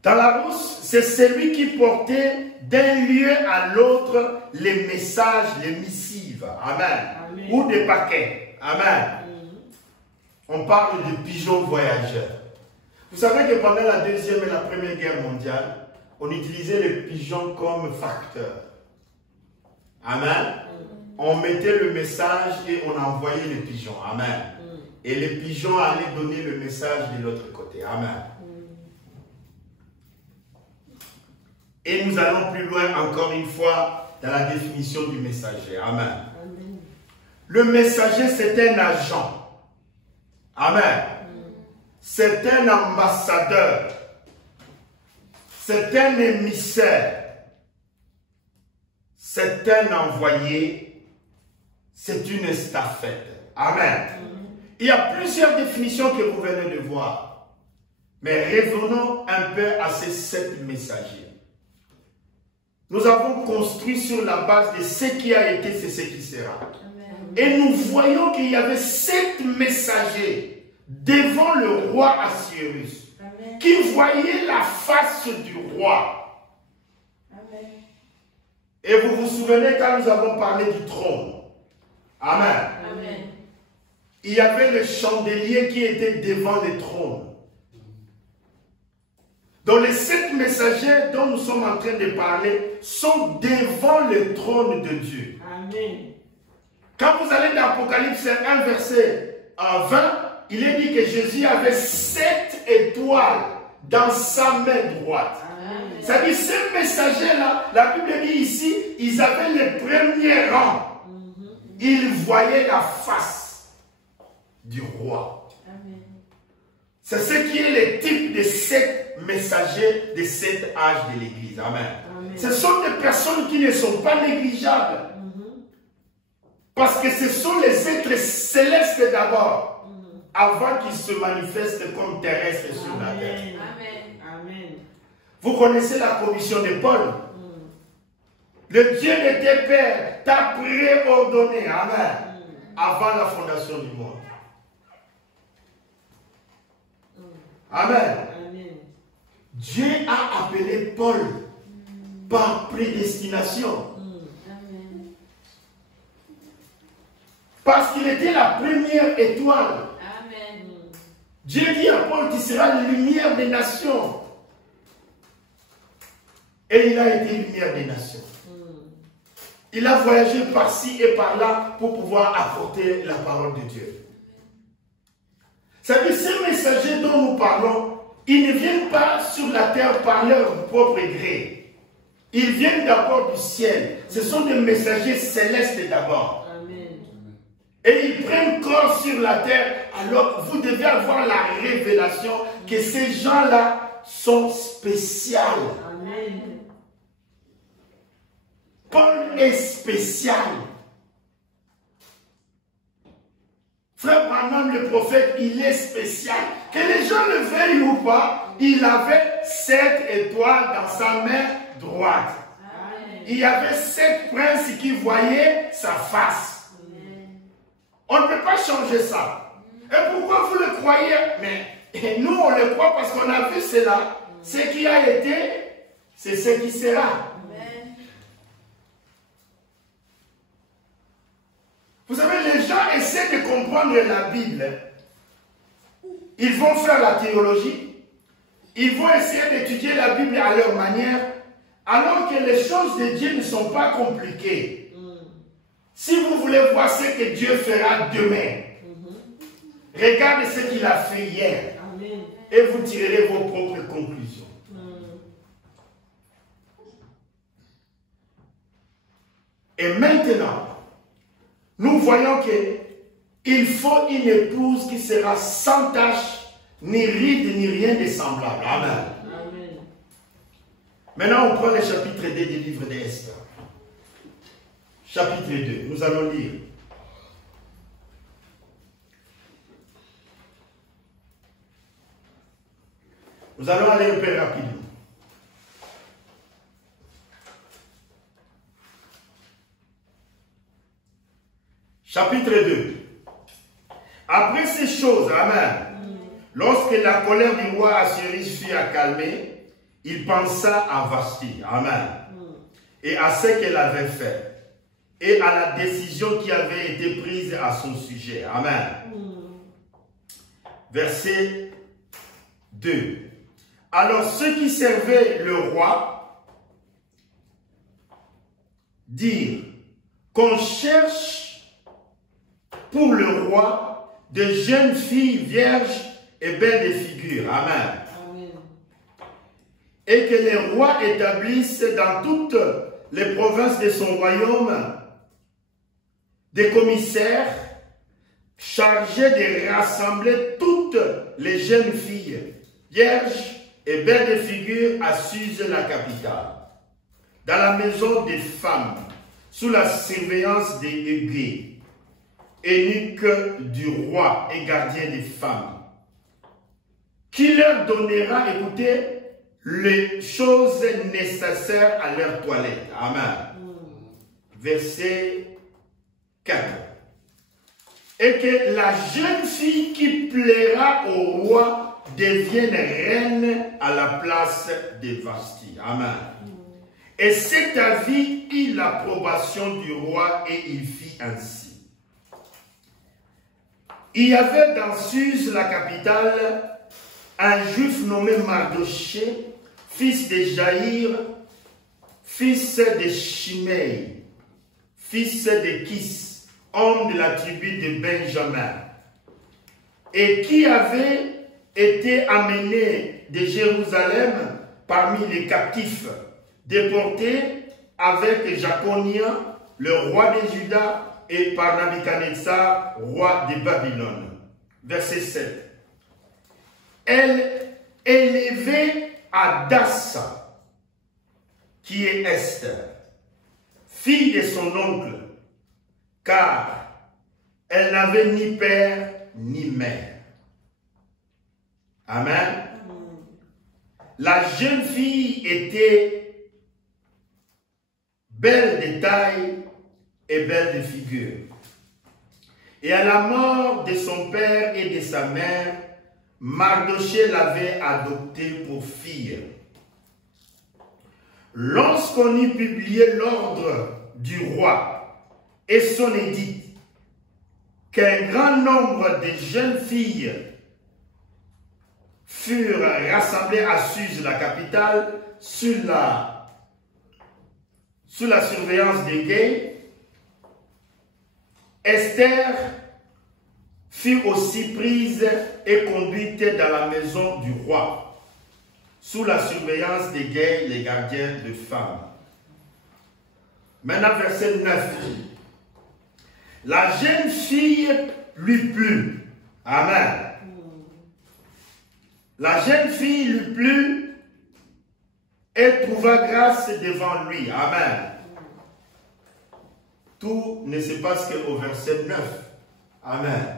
Dans la rousse, c'est celui qui portait d'un lieu à l'autre les messages, les missives. Amen. Amen. Ou des paquets. Amen. On parle de pigeons voyageurs. Vous savez que pendant la Deuxième et la Première Guerre mondiale, on utilisait les pigeons comme facteurs. Amen. On mettait le message et on envoyait les pigeons. Amen. Et les pigeons allaient donner le message de l'autre côté. Amen. Et nous allons plus loin encore une fois dans la définition du messager. Amen. Le messager, c'est un agent. Amen. C'est un ambassadeur. C'est un émissaire. C'est un envoyé. C'est une estafette. Amen. Il y a plusieurs définitions que vous venez de voir. Mais revenons un peu à ces 7 messagers. Nous avons construit sur la base de ce qui a été, c'est ce qui sera. Amen. Et nous voyons qu'il y avait 7 messagers devant le roi Assuérus qui voyaient la face du roi. Amen. Et vous vous souvenez quand nous avons parlé du trône. Amen. Amen. Il y avait le chandelier qui était devant le trône. Donc les 7 messagers dont nous sommes en train de parler sont devant le trône de Dieu. Amen. Quand vous allez dans Apocalypse 1, verset 20, il est dit que Jésus avait 7 étoiles dans sa main droite. C'est-à-dire ces messagers-là, la Bible dit ici, ils avaient le premier rang. Ils voyaient la face du roi. C'est ce qui est le type de 7 messagers de cet âge de l'Église. Amen. Amen. Ce sont des personnes qui ne sont pas négligeables. Parce que ce sont les êtres célestes d'abord, avant qu'ils se manifestent comme terrestres sur la terre. Amen. Amen. Vous connaissez la commission de Paul. Le Dieu de tes pères t'a préordonné, amen, avant la fondation du monde. Amen. Amen. Dieu a appelé Paul par prédestination. Parce qu'il était la première étoile. Amen. Dieu dit à Paul qu'il sera la lumière des nations. Et il a été lumière des nations. Il a voyagé par-ci et par-là pour pouvoir apporter la parole de Dieu. C'est-à-dire, ces messagers dont nous parlons, ils ne viennent pas sur la terre par leur propre gré. Ils viennent d'abord du ciel. Ce sont des messagers célestes d'abord. Et ils prennent corps sur la terre. Alors vous devez avoir la révélation que ces gens-là sont spéciaux. Amen. Paul est spécial. Frère Branham, le prophète, il est spécial. Que les gens le veuillent ou pas, il avait 7 étoiles dans sa main droite. Amen. Il y avait 7 princes qui voyaient sa face. On ne peut pas changer ça. Et pourquoi vous le croyez? Mais nous, on le croit parce qu'on a vu cela. Ce qui a été, c'est ce qui sera. Amen. Vous savez, les gens essaient de comprendre la Bible. Ils vont faire la théologie. Ils vont essayer d'étudier la Bible à leur manière. Alors que les choses de Dieu ne sont pas compliquées. Si vous voulez voir ce que Dieu fera demain, regardez ce qu'il a fait hier. Amen. Et vous tirerez vos propres conclusions. Et maintenant, nous voyons qu'il faut une épouse qui sera sans tache, ni ride, ni rien de semblable. Amen. Amen. Maintenant, on prend le chapitre 2 du livre d'Esther. Chapitre 2, nous allons lire. Nous allons aller un peu rapidement. Chapitre 2. Après ces choses, amen, lorsque la colère du roi Assuérus fut accalmée, il pensa à Vashti, amen, et à ce qu'elle avait fait, et à la décision qui avait été prise à son sujet, amen. Verset 2. Alors ceux qui servaient le roi dirent qu'on cherche pour le roi de jeunes filles vierges et belles de figure, amen. Et que les rois établissent dans toutes les provinces de son royaume des commissaires chargés de rassembler toutes les jeunes filles, vierges et belles de figure à Suse, la capitale, dans la maison des femmes, sous la surveillance des aiguilles, eunuques du roi et gardiens des femmes, qui leur donnera, écoutez, les choses nécessaires à leur toilette. Amen. Verset 4. Et que la jeune fille qui plaira au roi devienne reine à la place de Vashti. Amen. Et cet avis eut l'approbation du roi et il fit ainsi. Il y avait dans Suse, la capitale, un juif nommé Mardoché, fils de Jaïr, fils de Shimei, fils de Kis, homme de la tribu de Benjamin, et qui avait été amené de Jérusalem parmi les captifs, déportés avec Jaconia, le roi de Juda, et par Nabuchodonosor, roi de Babylone. Verset 7. Elle élevait Adassa, qui est Esther, fille de son oncle, car elle n'avait ni père ni mère. Amen. La jeune fille était belle de taille et belle de figure. Et à la mort de son père et de sa mère, Mardoché l'avait adoptée pour fille. Lorsqu'on eut publié l'ordre du roi et son édit, qu'un grand nombre de jeunes filles furent rassemblées à Suse, la capitale, sous la surveillance des gays, Esther fut aussi prise et conduite dans la maison du roi, sous la surveillance des gays, les gardiens de femmes. Maintenant, verset 9. La jeune fille lui plut. Amen. La jeune fille lui plut et trouva grâce devant lui. Amen. Tout ne se passe qu'au verset 9. Amen.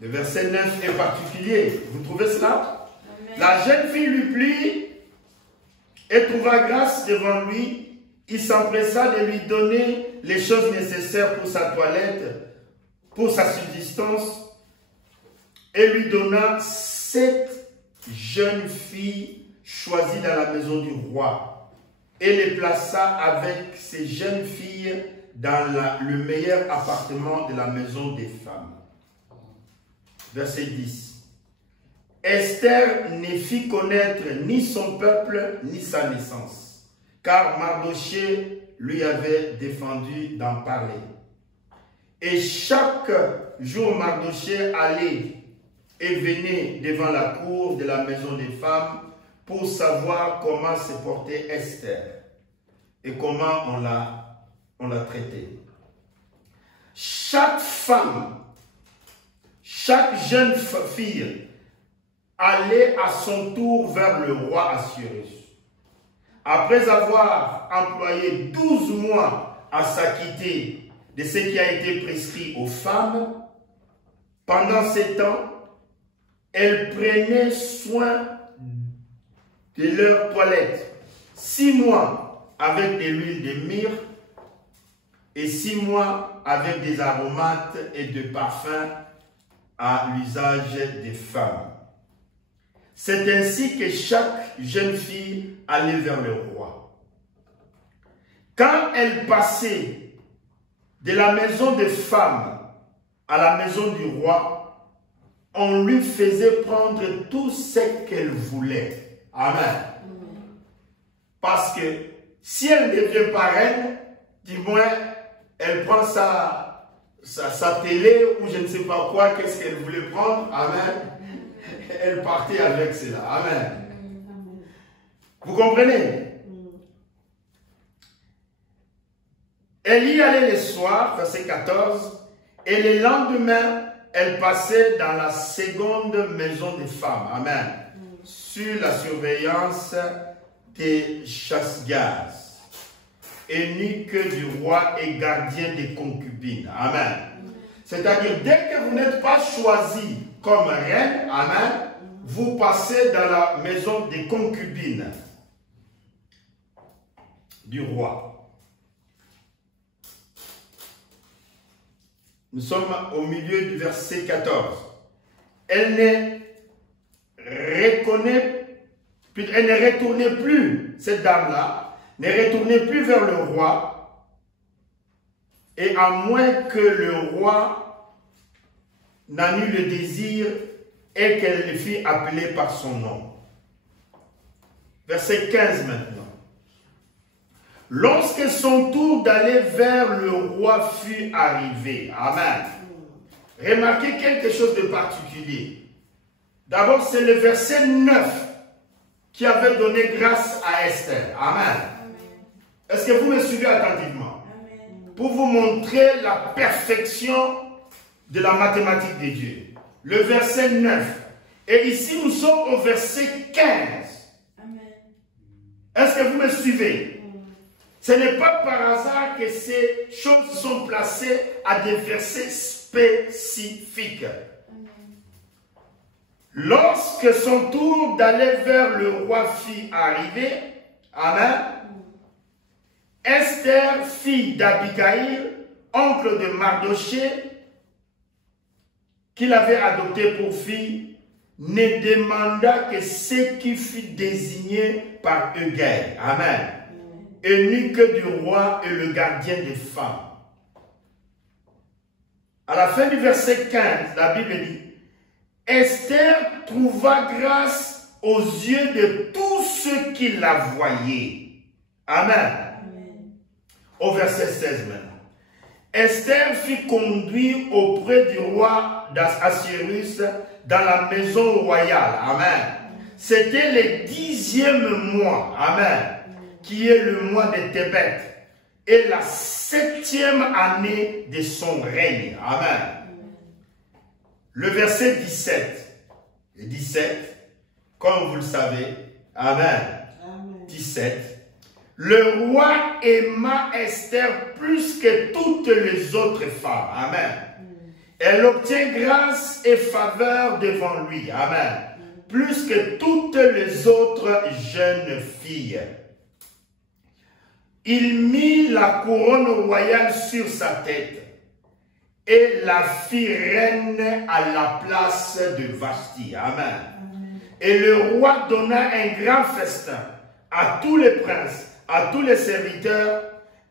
Le verset 9 est particulier. Vous trouvez cela? Amen. La jeune fille lui plut et trouva grâce devant lui. Il s'empressa de lui donner les choses nécessaires pour sa toilette, pour sa subsistance, et lui donna 7 jeunes filles choisies dans la maison du roi, et les plaça avec ces jeunes filles dans le meilleur appartement de la maison des femmes. Verset 10. Esther ne fit connaître ni son peuple, ni sa naissance, car Mardoché lui avait défendu d'en parler. Et chaque jour, Mardoché allait et venait devant la cour de la maison des femmes pour savoir comment se portait Esther et comment on l'a traitée. Chaque femme, chaque jeune fille allait à son tour vers le roi Assuérus. Après avoir employé 12 mois à s'acquitter de ce qui a été prescrit aux femmes, pendant ces temps, elles prenaient soin de leur toilette. 6 mois avec de l'huile de myrrhe et 6 mois avec des aromates et de parfums à l'usage des femmes. C'est ainsi que chaque jeune fille allait vers le roi. Quand elle passait de la maison des femmes à la maison du roi, on lui faisait prendre tout ce qu'elle voulait. Amen. Parce que si elle devient pas reine, du moins, elle prend sa télé ou je ne sais pas quoi, qu'est-ce qu'elle voulait prendre. Amen. Elle partait avec cela. Amen. Vous comprenez? Elle y allait le soir, verset 14, et le lendemain, elle passait dans la seconde maison des femmes. Amen. Sur la surveillance des chasse-gaz, eunuque du roi et gardien des concubines. Amen. C'est-à-dire, dès que vous n'êtes pas choisi comme reine, amen, vous passez dans la maison des concubines du roi. Nous sommes au milieu du verset 14. Elle ne retournait plus, cette dame-là, ne retournait plus vers le roi, et à moins que le roi n'en eût le désir et qu'elle le fît appeler par son nom. Verset 15 maintenant. Lorsque son tour d'aller vers le roi fut arrivé, amen. Remarquez quelque chose de particulier. D'abord, c'est le verset 9 qui avait donné grâce à Esther. Amen. Est-ce que vous me suivez attentivement? Amen. Pour vous montrer la perfection de la mathématique de Dieu. Le verset 9. Et ici, nous sommes au verset 15. Amen. Est-ce que vous me suivez? Ce n'est pas par hasard que ces choses sont placées à des versets spécifiques. Lorsque son tour d'aller vers le roi fut arrivé, amen, Esther, fille d'Abigaïl, oncle de Mardoché, qu'il avait adopté pour fille, ne demanda que ce qui fut désigné par Hegai. Amen. Eunuque du roi et le gardien des femmes. À la fin du verset 15, la Bible dit, Esther trouva grâce aux yeux de tous ceux qui la voyaient. Amen. Amen. Au verset 16 maintenant. Esther fut conduite auprès du roi d'Assuérus dans la maison royale. Amen. C'était le 10e mois. Amen. Qui est le mois de Tébet, et la 7e année de son règne. Amen. Le verset 17. Et 17, comme vous le savez, amen. Amen. 17. Le roi aima Esther plus que toutes les autres femmes. Amen. Elle obtient grâce et faveur devant lui. Amen. Plus que toutes les autres jeunes filles. Il mit la couronne royale sur sa tête et la fit reine à la place de Vashti. Amen. Et le roi donna un grand festin à tous les princes, à tous les serviteurs,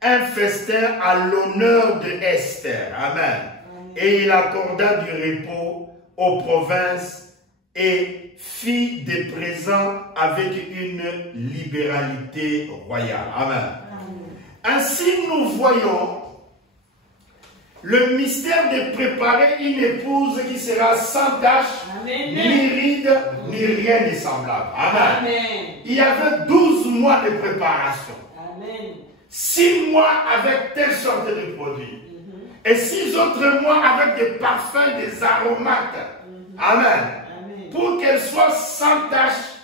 un festin à l'honneur de Esther. Amen. Et il accorda du repos aux provinces et fit des présents avec une libéralité royale. Amen. Ainsi, nous voyons le mystère de préparer une épouse qui sera sans tache, amen, ni ride, ni rien de semblable. Amen. Amen. Il y avait 12 mois de préparation. Amen. 6 mois avec telle sorte de produits. Et 6 autres mois avec des parfums, des aromates. Amen. Amen. Pour qu'elle soit sans tache,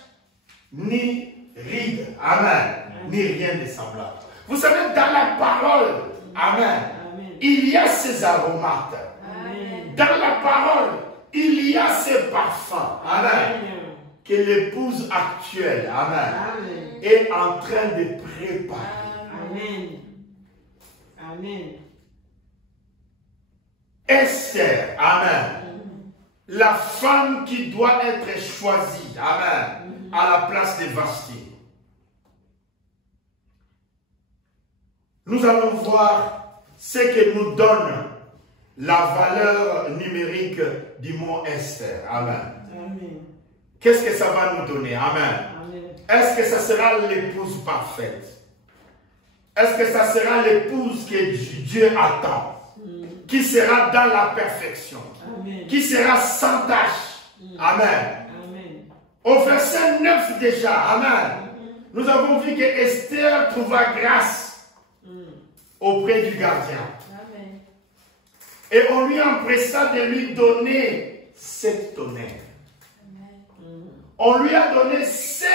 ni ride. Amen. Ni rien de semblable. Vous savez, dans la parole, amen, amen, il y a ces aromates. Amen. Dans la parole, il y a ces parfums. Amen. Amen. Que l'épouse actuelle, amen, amen, est en train de préparer. Amen. Amen. Esther, amen, la femme qui doit être choisie, amen, à la place de Vashti. Nous allons voir ce que nous donne la valeur numérique du mot Esther. Amen. Amen. Qu'est-ce que ça va nous donner? Amen. Amen. Est-ce que ça sera l'épouse parfaite? Est-ce que ça sera l'épouse que Dieu attend? Qui sera dans la perfection? Amen. Qui sera sans tache? Amen. Amen. Au verset 9 déjà, amen. Nous avons vu que Esther trouva grâce auprès du gardien. Amen. Et on lui empressa de lui donner 7 tonnerres. On lui a donné 7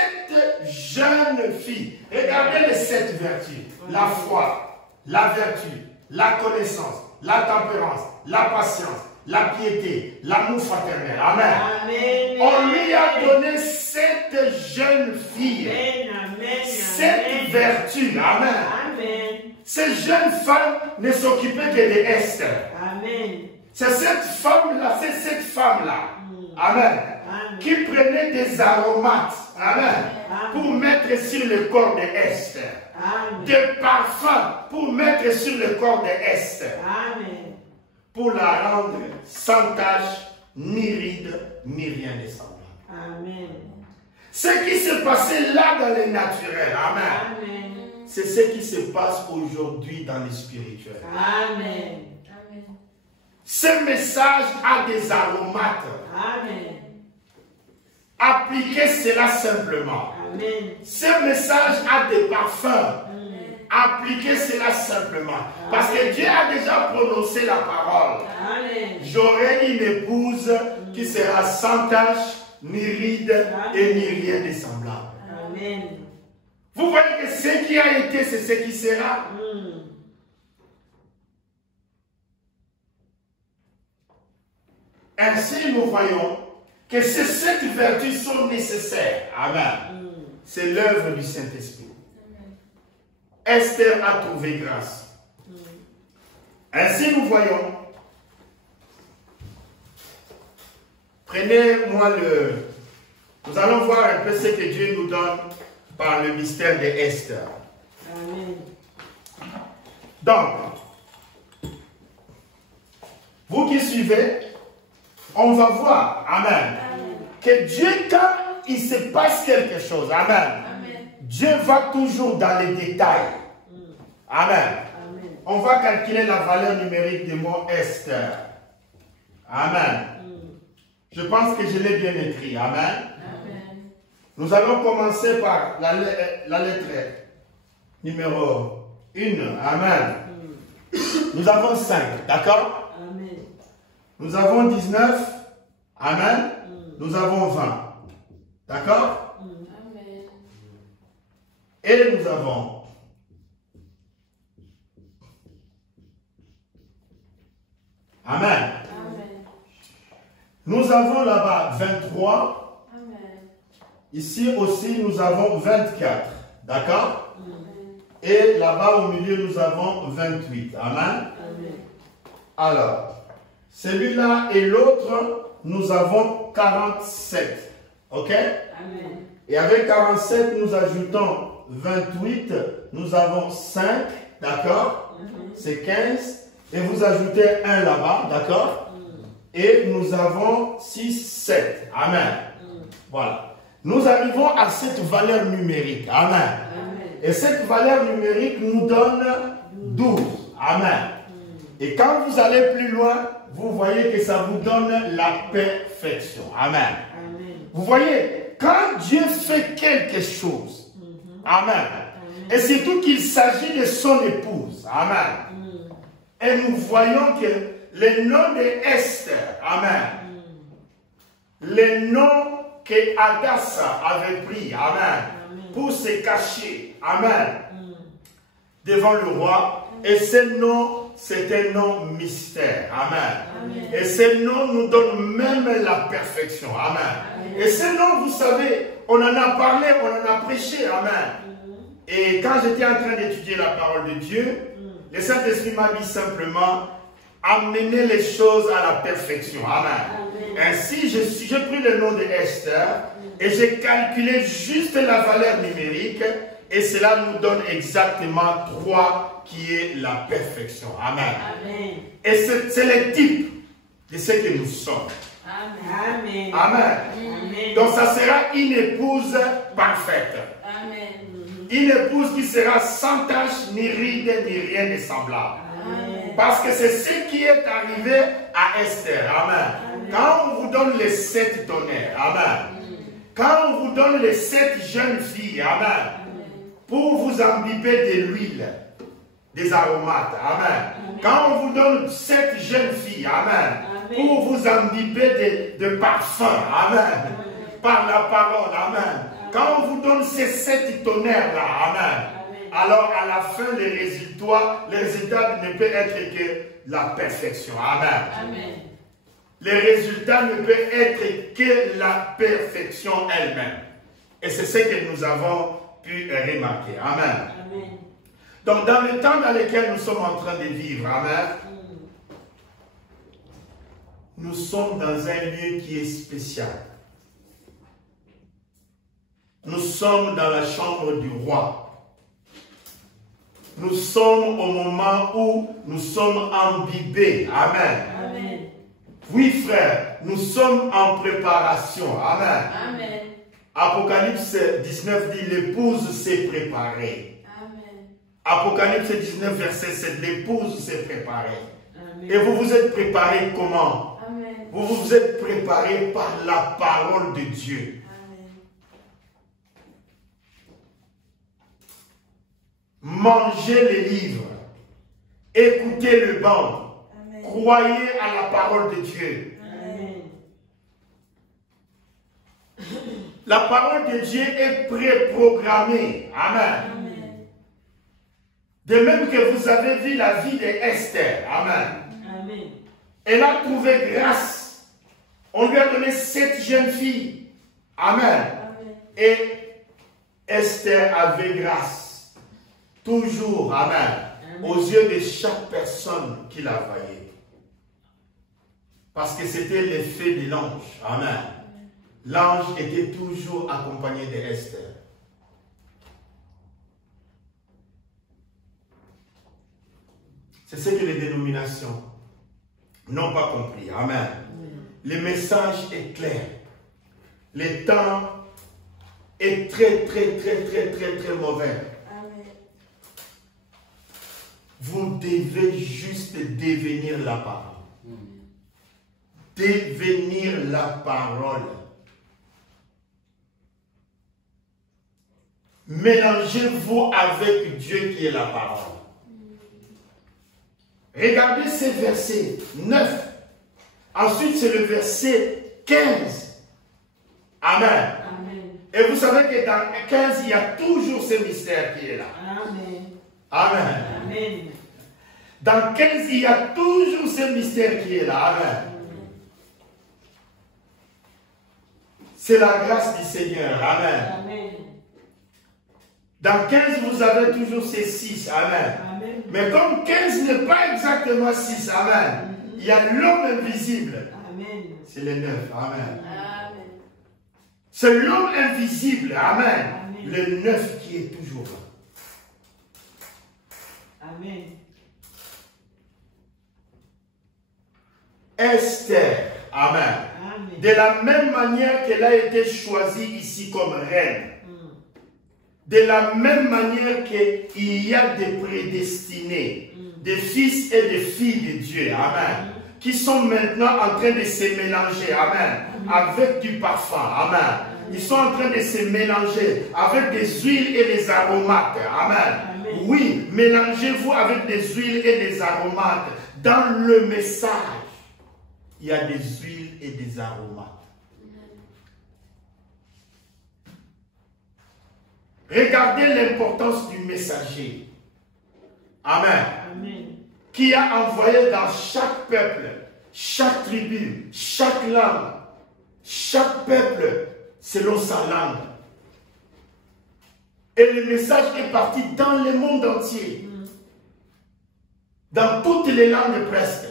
jeunes filles. Regardez les 7 vertus. La foi, la vertu, la connaissance, la tempérance, la patience, la piété, l'amour fraternel. Amen. Amen. On lui a donné 7 jeunes filles. Amen. 7 vertus. Amen. Amen. Ces jeunes femmes ne s'occupaient que de Esther. Amen. C'est cette femme-là, c'est cette femme-là. Amen. Qui prenait des aromates. Amen. Pour mettre sur le corps de Esther. Des parfums pour mettre sur le corps de Esther. Amen. Pour la rendre sans tache, ni ride, ni rien de semblable. Amen. Ce qui se passait là dans le naturel. Amen. Amen. C'est ce qui se passe aujourd'hui dans le spirituel. Amen. Ce message a des aromates. Amen. Appliquez cela simplement. Amen. Ce message a des parfums. Appliquez cela simplement. Parce que Dieu a déjà prononcé la parole. Amen. J'aurai une épouse qui sera sans tache, ni ride et ni rien de semblable. Amen. Vous voyez que ce qui a été, c'est ce qui sera. Ainsi, nous voyons que ces 7 vertus sont nécessaires. Amen. C'est l'œuvre du Saint-Esprit. Esther a trouvé grâce. Ainsi, nous voyons. Prenez-moi Nous allons voir un peu ce que Dieu nous donne par le mystère de Esther. Amen. Donc, vous qui suivez, on va voir, amen, que Dieu, quand il se passe quelque chose, amen, Dieu va toujours dans les détails. Amen. On va calculer la valeur numérique du mot Esther. Amen. Je pense que je l'ai bien écrit. Amen. Nous allons commencer par la lettre numéro 1. Amen. Nous avons 5. D'accord? Nous avons 19. Amen. Nous avons 20. D'accord? Et nous avons Amen. Nous avons là-bas 23. Ici aussi, nous avons 24. D'accord? Et là-bas au milieu, nous avons 28. Amen. Alors, celui-là et l'autre, nous avons 47. Ok? Et avec 47, nous ajoutons 28. Nous avons 5. D'accord? C'est 15. Et vous ajoutez 1 là-bas. D'accord? Et nous avons 6, 7. Amen. Voilà. Nous arrivons à cette valeur numérique. Amen. Et cette valeur numérique nous donne 12. Amen. Et quand vous allez plus loin, vous voyez que ça vous donne la perfection. Amen. Vous voyez, quand Dieu fait quelque chose, amen, et surtout qu'il s'agit de son épouse, amen, et nous voyons que le nom de Esther, amen, le nom que Hadassah avait pris, amen, pour se cacher, amen, devant le roi, et ce nom, c'est un nom mystère, amen. Et ce nom nous donne même la perfection, amen. Et ce nom, vous savez, on en a parlé, on en a prêché, amen. Et quand j'étais en train d'étudier la parole de Dieu, le Saint-Esprit m'a dit simplement, amener les choses à la perfection, amen. Ainsi, j'ai pris le nom de Esther et j'ai calculé juste la valeur numérique et cela nous donne exactement 3 qui est la perfection. Amen. Amen. Et c'est le type de ce que nous sommes. Amen. Amen. Amen. Donc ça sera une épouse parfaite. Amen. Une épouse qui sera sans tache, ni ride, ni rien de semblable. Amen. Parce que c'est ce qui est arrivé à Esther. Amen. Quand on vous donne les 7 tonnerres. Amen. Quand on vous donne les 7 jeunes filles. Amen. Pour vous imbiber de l'huile, des aromates. Amen. Quand on vous donne 7 jeunes filles. Amen. Pour vous imbiber de parfums. Amen. Par la parole. Amen. Quand on vous donne ces 7 tonnerres-là. Amen. Alors à la fin, les résultats ne peuvent être que la perfection. Amen. Amen. Les résultats ne peuvent être que la perfection elle-même. Et c'est ce que nous avons pu remarquer. Amen. Amen. Donc dans le temps dans lequel nous sommes en train de vivre, amen, nous sommes dans un lieu qui est spécial. Nous sommes dans la chambre du roi. Nous sommes au moment où nous sommes imbibés. Amen. Amen. Oui, frère, nous sommes en préparation. Amen. Amen. Apocalypse 19 dit, l'épouse s'est préparée. Amen. Apocalypse 19, verset 7, l'épouse s'est préparée. Amen. Et vous vous êtes préparés comment? Amen. Vous vous êtes préparés par la parole de Dieu. Mangez les livres, écoutez le banc, croyez à la parole de Dieu. Amen. La parole de Dieu est préprogrammée. Amen. Amen. De même que vous avez vu la vie d'Esther. Amen. Amen. Elle a trouvé grâce. On lui a donné 7 jeunes filles. Amen. Amen. Et Esther avait grâce. Toujours, amen, aux yeux de chaque personne qui la voyait. Parce que c'était l'effet de l'ange. Amen. L'ange était toujours accompagné d'Esther. C'est ce que les dénominations n'ont pas compris. Amen. Le message est clair. Le temps est très mauvais. Vous devez juste devenir la parole. Devenir la parole. Mélangez-vous avec Dieu qui est la parole. Regardez ce verset 9. Ensuite, c'est le verset 15. Amen. Amen. Et vous savez que dans 15, il y a toujours ce mystère qui est là. Amen. Amen. Amen. Dans 15, il y a toujours ce mystère qui est là. Amen. C'est la grâce du Seigneur. Amen. Amen. Dans 15, vous avez toujours ces 6. Amen. Amen. Mais comme 15 n'est pas exactement 6. Amen. Il y a l'homme invisible. Amen. C'est le 9. Amen. Amen. C'est l'homme invisible. Amen. Amen. Le 9 qui est toujours là. Amen. Esther. Amen. Amen. De la même manière qu'elle a été choisie ici comme reine. De la même manière qu'il y a des prédestinés, des fils et des filles de Dieu, amen, qui sont maintenant en train de se mélanger, amen, avec du parfum, amen. Ils sont en train de se mélanger avec des huiles et des aromates, amen. Oui, mélangez-vous avec des huiles et des aromates. Dans le message, il y a des huiles et des aromates. Regardez l'importance du messager. Amen. Amen. Qui a envoyé dans chaque peuple, chaque tribu, chaque langue, chaque peuple selon sa langue. Et le message est parti dans le monde entier. Dans toutes les langues presque.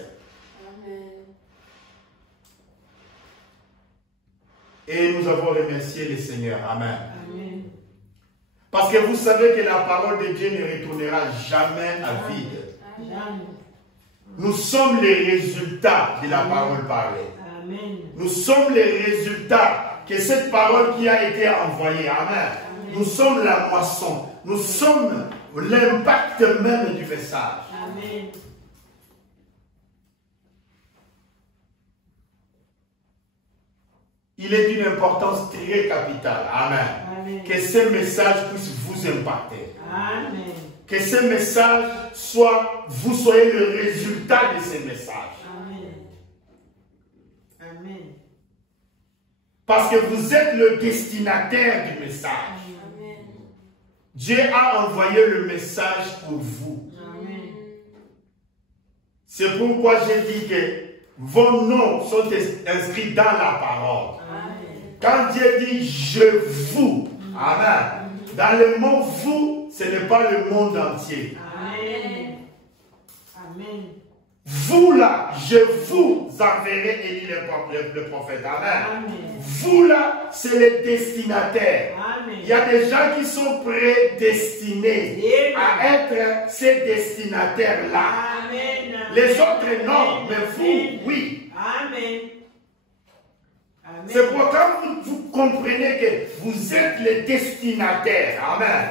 Et nous avons remercié le Seigneur. Amen. Amen. Parce que vous savez que la parole de Dieu ne retournera jamais à vide. Jamais. Nous sommes les résultats de la parole parlée. Amen. Nous sommes les résultats que cette parole qui a été envoyée. Amen. Nous sommes la moisson. Nous sommes l'impact même du message. Amen. Il est d'une importance très capitale. Amen. Amen. Que ce message puisse vous impacter. Amen. Que ce message soit, vous soyez le résultat de ce message. Amen. Amen. Parce que vous êtes le destinataire du message. Amen. Dieu a envoyé le message pour vous. Amen. C'est pourquoi j'ai dit que vos noms sont inscrits dans la parole. Amen. Quand Dieu dit « je vous », amen. Dans le mot « vous », ce n'est pas le monde entier. Amen. Amen. Vous là, je vous enverrai, Élie le prophète. Amen. Amen. Vous là, c'est les destinataires. Amen. Il y a des gens qui sont prédestinés à être ces destinataires-là. Amen. Les autres non, mais vous, oui. Amen. Amen. C'est pourquoi vous comprenez que vous êtes les destinataires. Amen.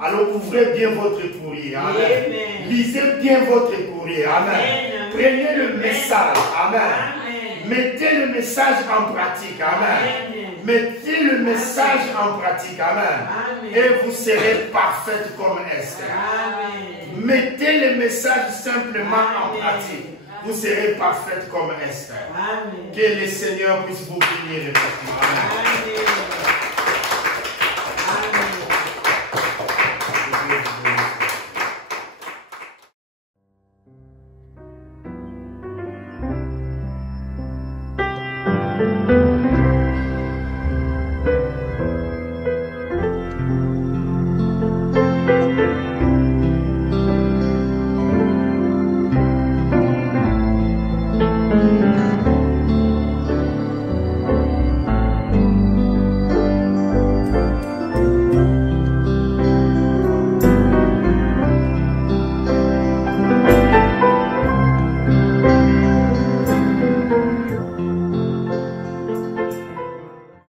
Alors ouvrez bien votre courrier. Amen. Amen. Lisez bien votre courrier. Amen. Amen. Prenez le message. Amen. Amen. Mettez le message en pratique. Amen. Amen. Mettez le message en pratique. Amen. Amen. Et vous serez parfaite comme Esther. Amen. Mettez le message simplement en Amen. pratique. Vous serez parfaite comme Esther. Amen. Que le Seigneur puisse vous bénir. Amen. Amen.